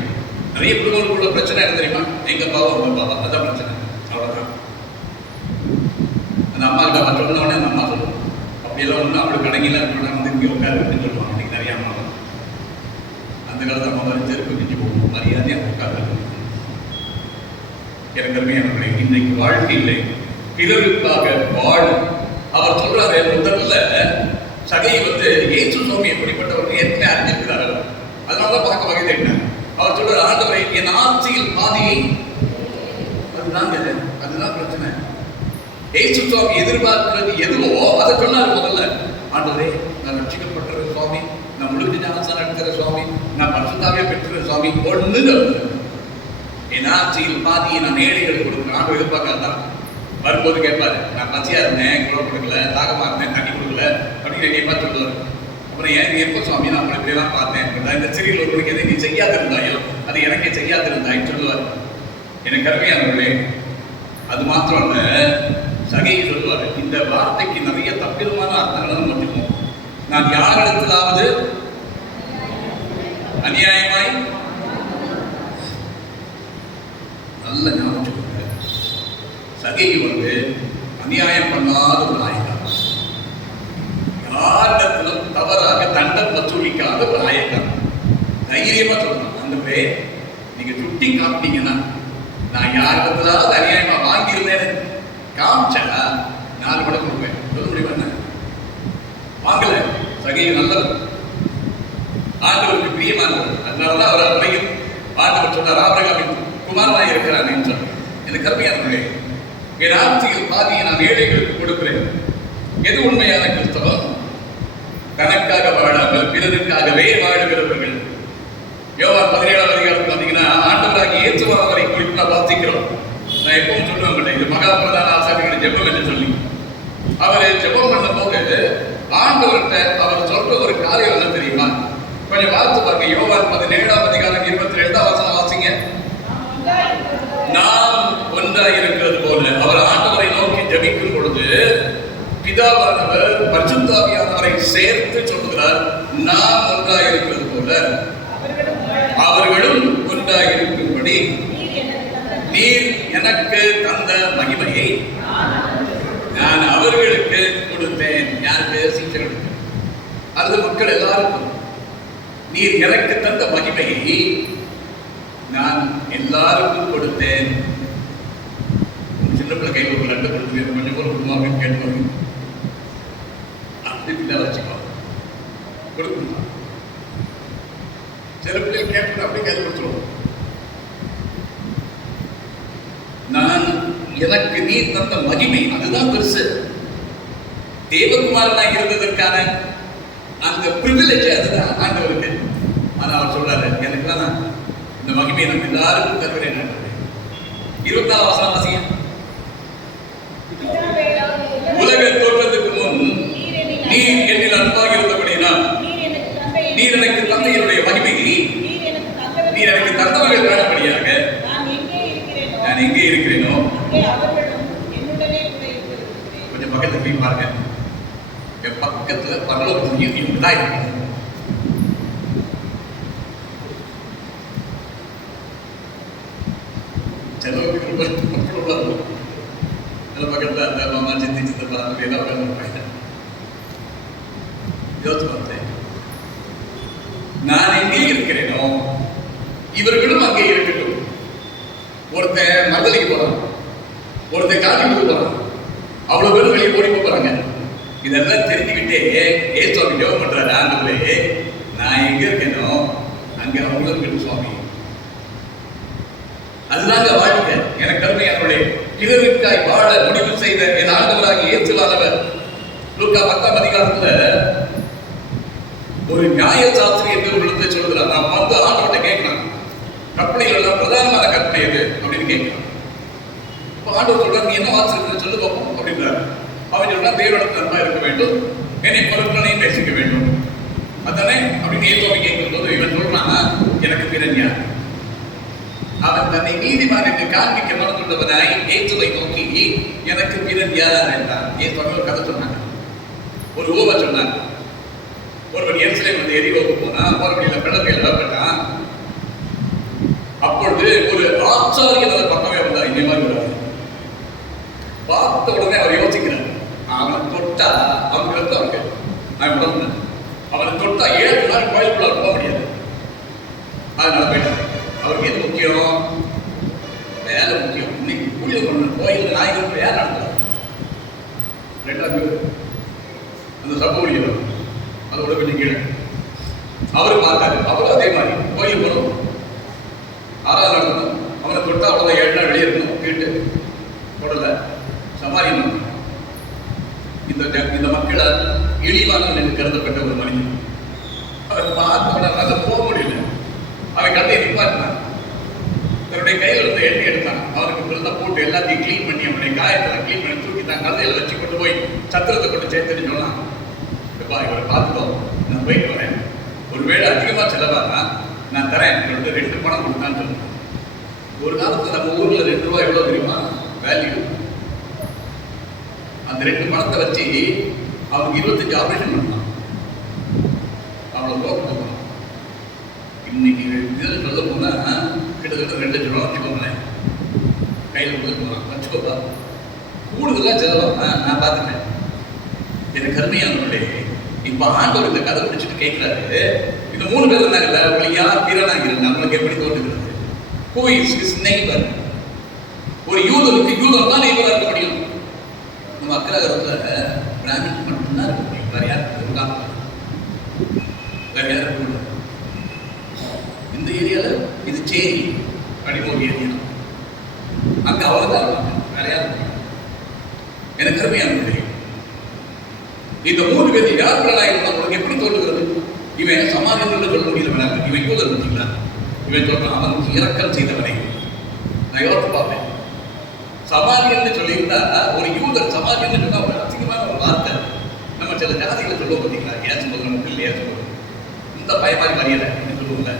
நிறைய குடும்பங்களுக்குள்ள பிரச்சனை என்ன தெரியுமா? எங்க பாவம் உங்க பாவம், அதான் பிரச்சனை. அவ்வளவுதான். அந்த அம்மா கிட்ட சொன்ன உடனே அந்த அம்மா சொல்லுவோம், அப்படியெல்லாம் ஒன்றும் அவளுக்கு அடங்கிலாம் இருக்கணும், வந்து இங்கே உட்காருன்னு சொல்லுவாங்க. இன்னைக்கு நிறைய அம்மா அந்த காலத்து அம்மா தான் செருப்பு பிஞ்சு போகும், மரியாதையாக உட்கார்ந்து. எனக்கு இன்றைக்கு வாழ்க்கையிலே பிறருக்காக வாழும். அவர் சொல்றாரு, முதல்ல சகை இயேசு சுவாமி எப்படிப்பட்டவர் ஏற்கனவே அறிஞ்சிருக்கிறார். அதனாலதான் பார்க்க வகை தேடினார். அவர் சொல்றாரு, ஆண்டவரை என் ஆட்சியில் பாதியை, அதுதான் பிரச்சனை. இயேசு சுவாமி எதிர்பார்க்கிறது எதுவோ அதை சொன்னார். முதல்ல ஆண்டவரே, நான் ரட்சிக்கப்பட்டிருக்கிற சுவாமி, நான் முழுக்க ஞானஸ்தானம் எடுக்கிற சுவாமி, நான் பரிசுத்தாவே பெற்றுக்கிற சுவாமி, ஒண்ணு என் ஆட்சியில் பாதியை நான் ஏழைகளுக்கு கொடுக்குறேன். ஆண்டவர் எதிர்பார்க்காதான். வரும்போது கேட்பாரு, நான் பசியா இருந்தேன், குழந்தை கொடுக்கல, தாகமா இருந்தேன், தண்ணி கொடுக்கல அப்படின்னு என்னை பார்த்து சொல்லுவார். அப்புறம் எனக்கு எப்போ சுவாமி நான் அப்படி இப்படிதான் பார்த்தேன், இந்த சிறியில் ஒருவனுக்கு எதை நீ செய்யாதிருந்தாயோ அது எனக்கே செய்யாதிருந்தாயின்னு சொல்லுவார். எனக்கு அருமையானவர்களே, அது மாத்திரம் இல்ல, சகையை சொல்லுவார், இந்த வார்த்தைக்கு நிறைய தப்பிதமான அர்த்தங்களும் மட்டும். நான் யாரிடத்திலாவது அநியாயமாய், நல்ல ஞாபகம், சகைக்கு அநியாயம் பண்ணாத ஒரு நாயகன், யாரிடத்திலும் தவறாக தண்டம் வசூலிக்காத ஒரு நாயகன். தைரியமா சொல்லணும், ஆண்டவரே நீங்க சுட்டி காப்பிட்டீங்கன்னா, நான் யாரிடத்திலாவது அநியாயமா வாங்கியிருந்தேன்னு காமிச்சா 4 மடங்கு கொடுப்பேன். சொல்ல முடியுமா? என்ன வாங்கல, சகையை நல்லவர், ஆண்டவருக்கு பிரியமானவர். அதனாலதான் அவர் அன்றையும் ஆண்டவர் சொன்னார், ஆபிரகாமின் குமாரனாய் இருக்கிறார் என்று சொன்னார். எனக்கு கருமையானவர்களே, என் ஆட்சியில் பாதியை நான் ஏழைகளுக்கு கொடுக்கிறேன். எது உண்மையான கிறிஸ்தவம்? தனக்காக வாழாமல் பிறருக்காகவே வாழுகிறவர்கள். யோவான் 17ஆம் அதிகாரத்தில் பார்த்தீங்கன்னா, ஆண்டவராகிய இயேசு அவரை குறித்து நான் வாசிக்கிறோம். நான் எப்பவும் சொல்லுவேன், இது மகா பிரதான ஆசாரியர்கள் ஜெபம் என்று சொல்லி, அவர் ஜெபம் பண்ண போது ஆண்டவர்கிட்ட அவர் சொல்ற ஒரு காரியம் என்ன தெரியுமா? கொஞ்சம் வாசித்து பாருங்க. யோவான் 17ஆம் அதிகாரம் 22ஆம் வசனம் வாசிங்க. நாம் ஒன்றாய் இருக்கிறது போல, அவர் ஆண்டவரை நோக்கி ஜெபிக்கும் பொழுது பிதாவானவர் பரிசுத்த ஆவியானவரை சேர்த்து சொல்லுகிறார், நாம் ஒன்றாய் இருக்கிறது போல அவர்களும் ஒன்றாய் இருக்கும்படி நீர் எனக்கு தந்த மகிமையை நான் அவர்களுக்கு கொடுத்தேன். யாருக்கு? சீக்கிரம் அது மக்கள் எல்லாருக்கும். நீர் எனக்கு தந்த மகிமையை நான் எல்லாருக்கும் கொடுத்தேன். சின்ன பிள்ளை கையில் ஒரு லட்டு கொடுத்து கொஞ்சம் கூட குடும்பம் கேட்டு நீர் தந்த மகிமை அதுதான் பெருசு. தேவகுமாரனா இருந்ததற்கான அந்த பிரிவிலேஜ் அதுதான் ஆண்டவருக்கு. ஆனா அவர் சொல்றாரு, எனக்குலாம் இந்த மகிமையை நான் எல்லாருக்கும் தருகிறேன். 24 வசனம் வாசிங்க. உலக தோற்றத்துக்கு முன் நீர் என்னில் அன்பாக இருந்தபடினால் நீர் எனக்கு தந்தையினுடைய மகிமையை நீர் எனக்கு தந்தவர்கள் காணபடியாக நான் எங்கே இருக்கிறேனோ கொஞ்சம் பக்கத்துல போய் பாருங்க. என் பக்கத்துல பரலோகத்தில் இப்படிதான் இருக்கு. செலவுக்கு பக்கத்துல அந்த மாமா சித்தி சித்தப்பா ஏதாவது யோசிச்சு பார்த்தேன். நான் எங்கே இருக்கிறேனோ இவர்களும் அங்கே இருக்கட்டும். ஒருத்தன் மதுரைக்கு போறான், ஒருத்தன் காஞ்சிபுரம் போறான், அவ்வளவு பேரும் வெளியே ஓடி போறாங்க. இதெல்லாம் தெரிஞ்சுக்கிட்டே சுவாமி ஜெபம் பண்றாரு, ஆண்டவரே நான் எங்க இருக்கேனோ அங்க அவங்களும் இருக்கட்டும் சுவாமி. அதுதாங்க வாழ்க்கை. எனக்கு கருமையானவர்களே, பிறருக்காய் வாழ முடிவு செய்த என் ஆண்டவராகிய இயேசுவானவர் லூக்கா 10ஆம் அதிகாரத்துல ஒரு நியாய சாஸ்திரி என்று உள்ளத்தை சொல்லுகிறார். நான் வந்து ஆண்டவர்கிட்ட கேட்கிறேன், கற்பனைகள் எல்லாம் பிரதானமான கற்பனை எது அப்படின்னு கேட்கிறான். இப்போ ஆண்டவர் சொல்றாரு, நீ என்ன வாசிக்கிற சொல்லு பார்ப்போம் அப்படின்றாரு. அவன் சொல்றா, தேவனிடத்தில் அன்பா இருக்க வேண்டும், என்னை பொருட்களையும் நேசிக்க வேண்டும், அதானே அப்படின்னு இயேசுவை கேட்கும் போது இவன் சொல்றான், எனக்கு பிறன் யார்? அவன் தன்னை நீதிமான் என்று காண்பிக்க மறந்துள்ளவனாய் இயேசுவை நோக்கி, எனக்கு பிறன் யார் என்றான். இயேசுவை ஒரு கதை சொன்னாங்க, ஒரு ஊமை சொன்னாங்க. ஒருவன் எருசலேம் வந்து எரிகோவுக்கு போனான், மறுபடியும் பிளக்கையில் விடப்பட்டான். அப்பொழுது ஒரு ஆச்சாரியன் அதை பக்கமே வந்தார். இந்த மாதிரி வராது. பார்த்த உடனே அவர் யோசிக்கிறார், அவனை தொட்டா அவங்களுக்கு அவருக்கு அவனை தொட்டா 7 நாள் கோயிலுக்குள்ள போக முடியாது. அதனால போயிட்டார். அவருக்கு எது முக்கியம்? வேலை முக்கியம். இன்னைக்கு ஊழியர் பண்ண கோயில் நாய்கள் வேலை நடத்துறாரு. 2ஆம் பேர் அந்த சப ஊழியர் அதோட கொஞ்சம் கீழே அவரு பார்த்தாரு. அவரும் அதே மாதிரி கோயில் போகணும், ஆராதனை நடத்தணும், அவனை தொட்டா அவ்வளோதான் 7 நாள் வெளியே இருக்கணும், கேட்டு தொடரல சமாளிக்கணும். இந்த மக்களால் இழிவானவன் என்று கருதப்பட்ட ஒரு மனிதன். அவர் பார்த்த அதை போக முடியல. அவன் கதையை நிப்பாட்டினான். தன்னுடைய கையில் இருந்த எண்ணெய் எடுத்தான். அவனுக்கு பிறந்த போட்டு எல்லாத்தையும் கிளீன் பண்ணி அவனுடைய காயத்தை கிளீன் பண்ணி தூக்கி தான் கதையில வச்சு கொண்டு போய் சத்திரத்தை கொண்டு சேர்த்துன்னு சொன்னான். இவரை பார்த்துட்டோம், நான் போயிட்டு வரேன், ஒருவேளை அதிகமாக செலவானா நான் தரேன், 2 பணம் கொடுத்தான்னு சொன்னேன். ஒரு காலத்துல நம்ம ஊர்ல 2 ரூபாய் எவ்வளவு தெரியுமா வேல்யூ? அந்த 2 பணத்தை வச்சு அவனுக்கு 25 ஆபரேஷன் பண்ணலாம். அவ்வளவு ரூபா கொடுக்கணும். இன்னைக்கு இதில் சொல்ல போனா கிட்டத்தட்ட 2 லட்சம் ரூபா வச்சுக்கோங்களேன், கையில் கொடுத்து போகலாம் வச்சுக்கோப்பா. கூடுதலா செலவா நான் பார்த்துட்டேன். எனக்கு கருமையானவர்களே, இப்ப ஆண்டவர் இந்த கதை பிடிச்சிட்டு கேட்கிறாரு, இந்த 3 பேர் இருந்தாங்கல்ல, உங்களுக்கு யார் பிறனாகிறது? நம்மளுக்கு எப்படி தோன்றுகிறது? Who is his neighbor? ஒரு யூதனுக்கு யூதன் தான் நெய்பரா இருக்க முடியும். நம்ம அக்கிரகரத்துல பிராமின் மட்டும்தான் இருக்க முடியும், வேற யாருக்கு இருக்காங்க? வேற யாருக்கு? இந்த ஏரியால இது சேரி அப்படின்னு ஒரு ஏரியா, அங்க அவ்வளவுதான் இருப்பாங்க, வேற யாருக்கு? எனக்கு அருமையான இந்த 3 பேர் யார் பிறனாக இருந்தால் உங்களுக்கு எப்படி தோன்றுகிறது? இவன் சமாரியன் சொல்ல முடியல, இவன் யூதர் பார்த்தீங்களா? இவன் சொல்றான், அவனுக்கு இரக்கம் செய்தவனை. நான் யோசித்து பார்ப்பேன், சமாரியன் சொல்லியிருந்தா ஒரு யூதர் சமாரியன் சொன்னா ஒரு அசிங்கமான ஒரு வார்த்தை. நம்ம சில ஜாதிகளை சொல்லுவோம் பார்த்தீங்களா, ஏசும்போது நமக்கு இல்லை ஏசும்போது இந்த பயமாரி மரியாதை என்று சொல்லுவோம்ல.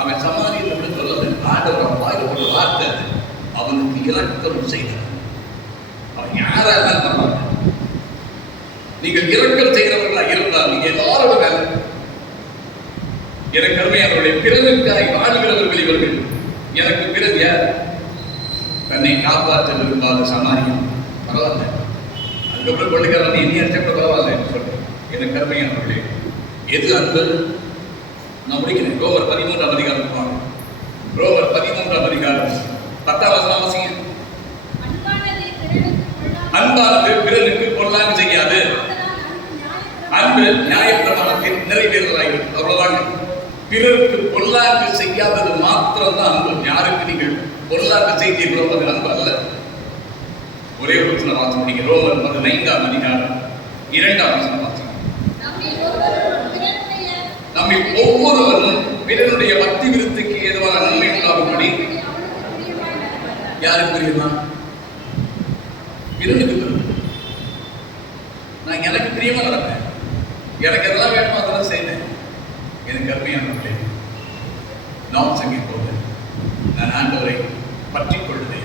அவன் சமாரியன் சொல்லது ஆண்டவர் வாயில் ஒரு வார்த்தை, அவனுக்கு இரக்கம் செய்தவன். அவன் யாரா இருந்தாலும் நீங்கள் இரக்கம் செய்கிறவர்களா இருந்தால் நீங்க எல்லாரோட வேலை. எனக்கு அருமையானவர்களே, பிறருக்காய் வாழ்கிறவர்கள் இவர்கள். எனக்கு பிறகு யார்? தன்னை காப்பாற்ற விரும்பாத சமாரியம். பரவாயில்ல, அதுக்கப்புறம் கொள்ளைக்காரன் இனி அடிச்சப்பட பரவாயில்ல சொல்றேன். எனக்கு அருமையானவர்களே, எது அன்பு? நான் முடிக்கிறேன். ரோமர் 13ஆம் அதிகாரம். ரோமர் 13ஆம் அதிகாரம் 10ஆம் வசனம் வாசிங்க. அன்பானது பிறனுக்கு பொருளாக செய்யாது, அன்பு நியாயப்பிரமாணத்தின் நிறைவேறுதலாகிறது. அவ்வளவுதாங்க. பிறருக்கு பொருளாக செய்யாதது மாத்திரம்தான் அன்பு. யாருக்கு நீங்கள் பொருளாக செய்தீர்களோ அது அன்பு அல்ல. ஒரே ஒரு வாசம் படிங்க. ரோமர் 15ஆம் அதிகாரம் 2ஆம் வசனம் வாசிங்க. நம்மில் ஒவ்வொருவரும் பிறனுடைய பக்தி விருத்திக்கு ஏதுவான நன்மை உண்டாகும்படி யாருக்கு பிரியமா? பிறனுக்கு பிரியம். நான் எனக்கு பிரியமா நடப்பேன். எனக்கு எதெல்லாம் வேணுமோ அதெல்லாம் செய்வேன். எனக்கு அருமையானவர்களே, நான் சங்கி போவேன். நான் ஆண்டவரை பற்றி கொள்வேன்.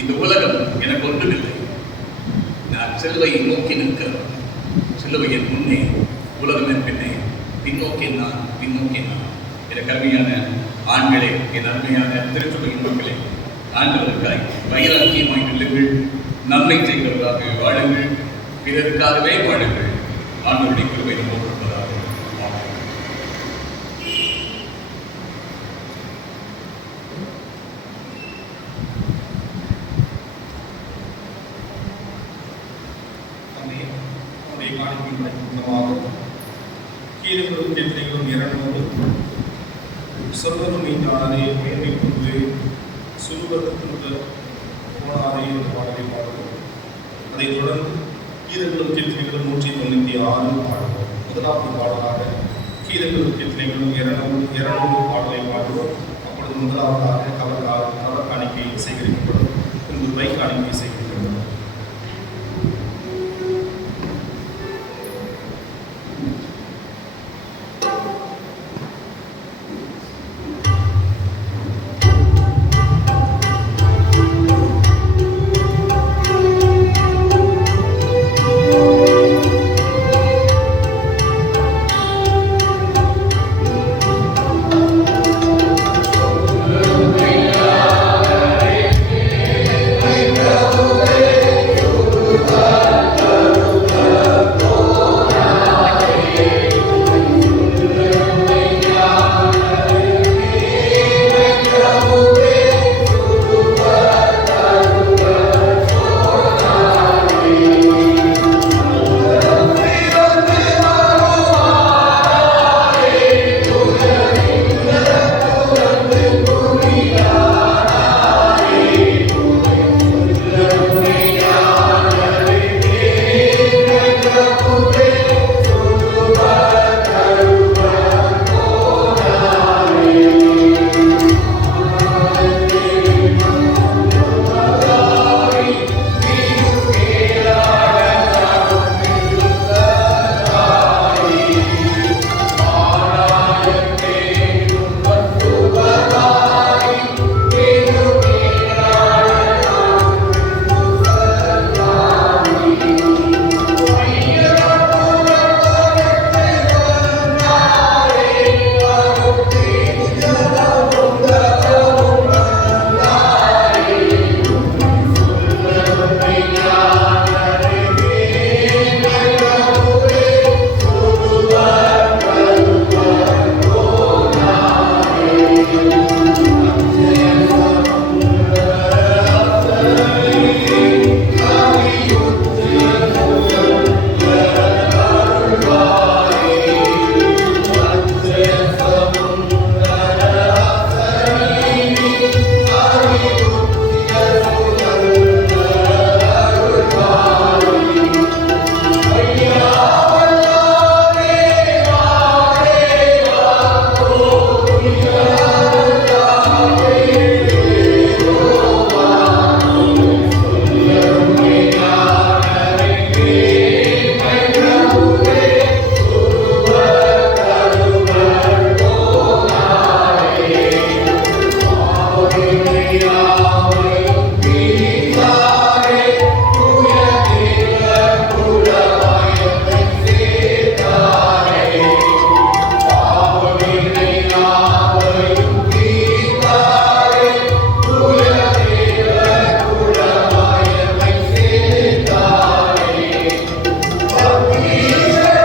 இந்த உலகம் எனக்கு ஒன்றுமில்லை. நான் சிலுவையை நோக்கி நிற்கிறேன். சிலுவையின் முன்னே, உலகத்தின் பின்னே, பின்னோக்கி நான். எனக்கு அருமையான ஆண்களே, என் அருமையான திருச்சபையின் மக்களே, ஆண்டவருக்காய் வைராக்கியமாய் நில்லுங்கள். நன்மை செய்கிறவர்களாக வாழுங்கள். பிறருக்காகவே வாழுங்கள். ஆண்டவருடைய கிருபை நம்மோடு இருப்பதாக. கீழும் கேட்கிறீங்களும் 200 சொல்வரும் மீண்டானதே மேன்மை கொண்டு சுருவதற்கு போனாதே என்ற பாடலை பாடுவோம். அதைத் தொடர்ந்து கீதங்களும் கீர்த்தனைகளும் 196 பாடுவோம். முதலாவது பாடலாக கீதங்களும் கீர்த்தனைகளும் 200 பாடலை பாடுவோம். அப்பொழுது முதலாவதாக கவர் காணிக்கை சேகரிக்கப்படும். பின்பு பை காணிக்கை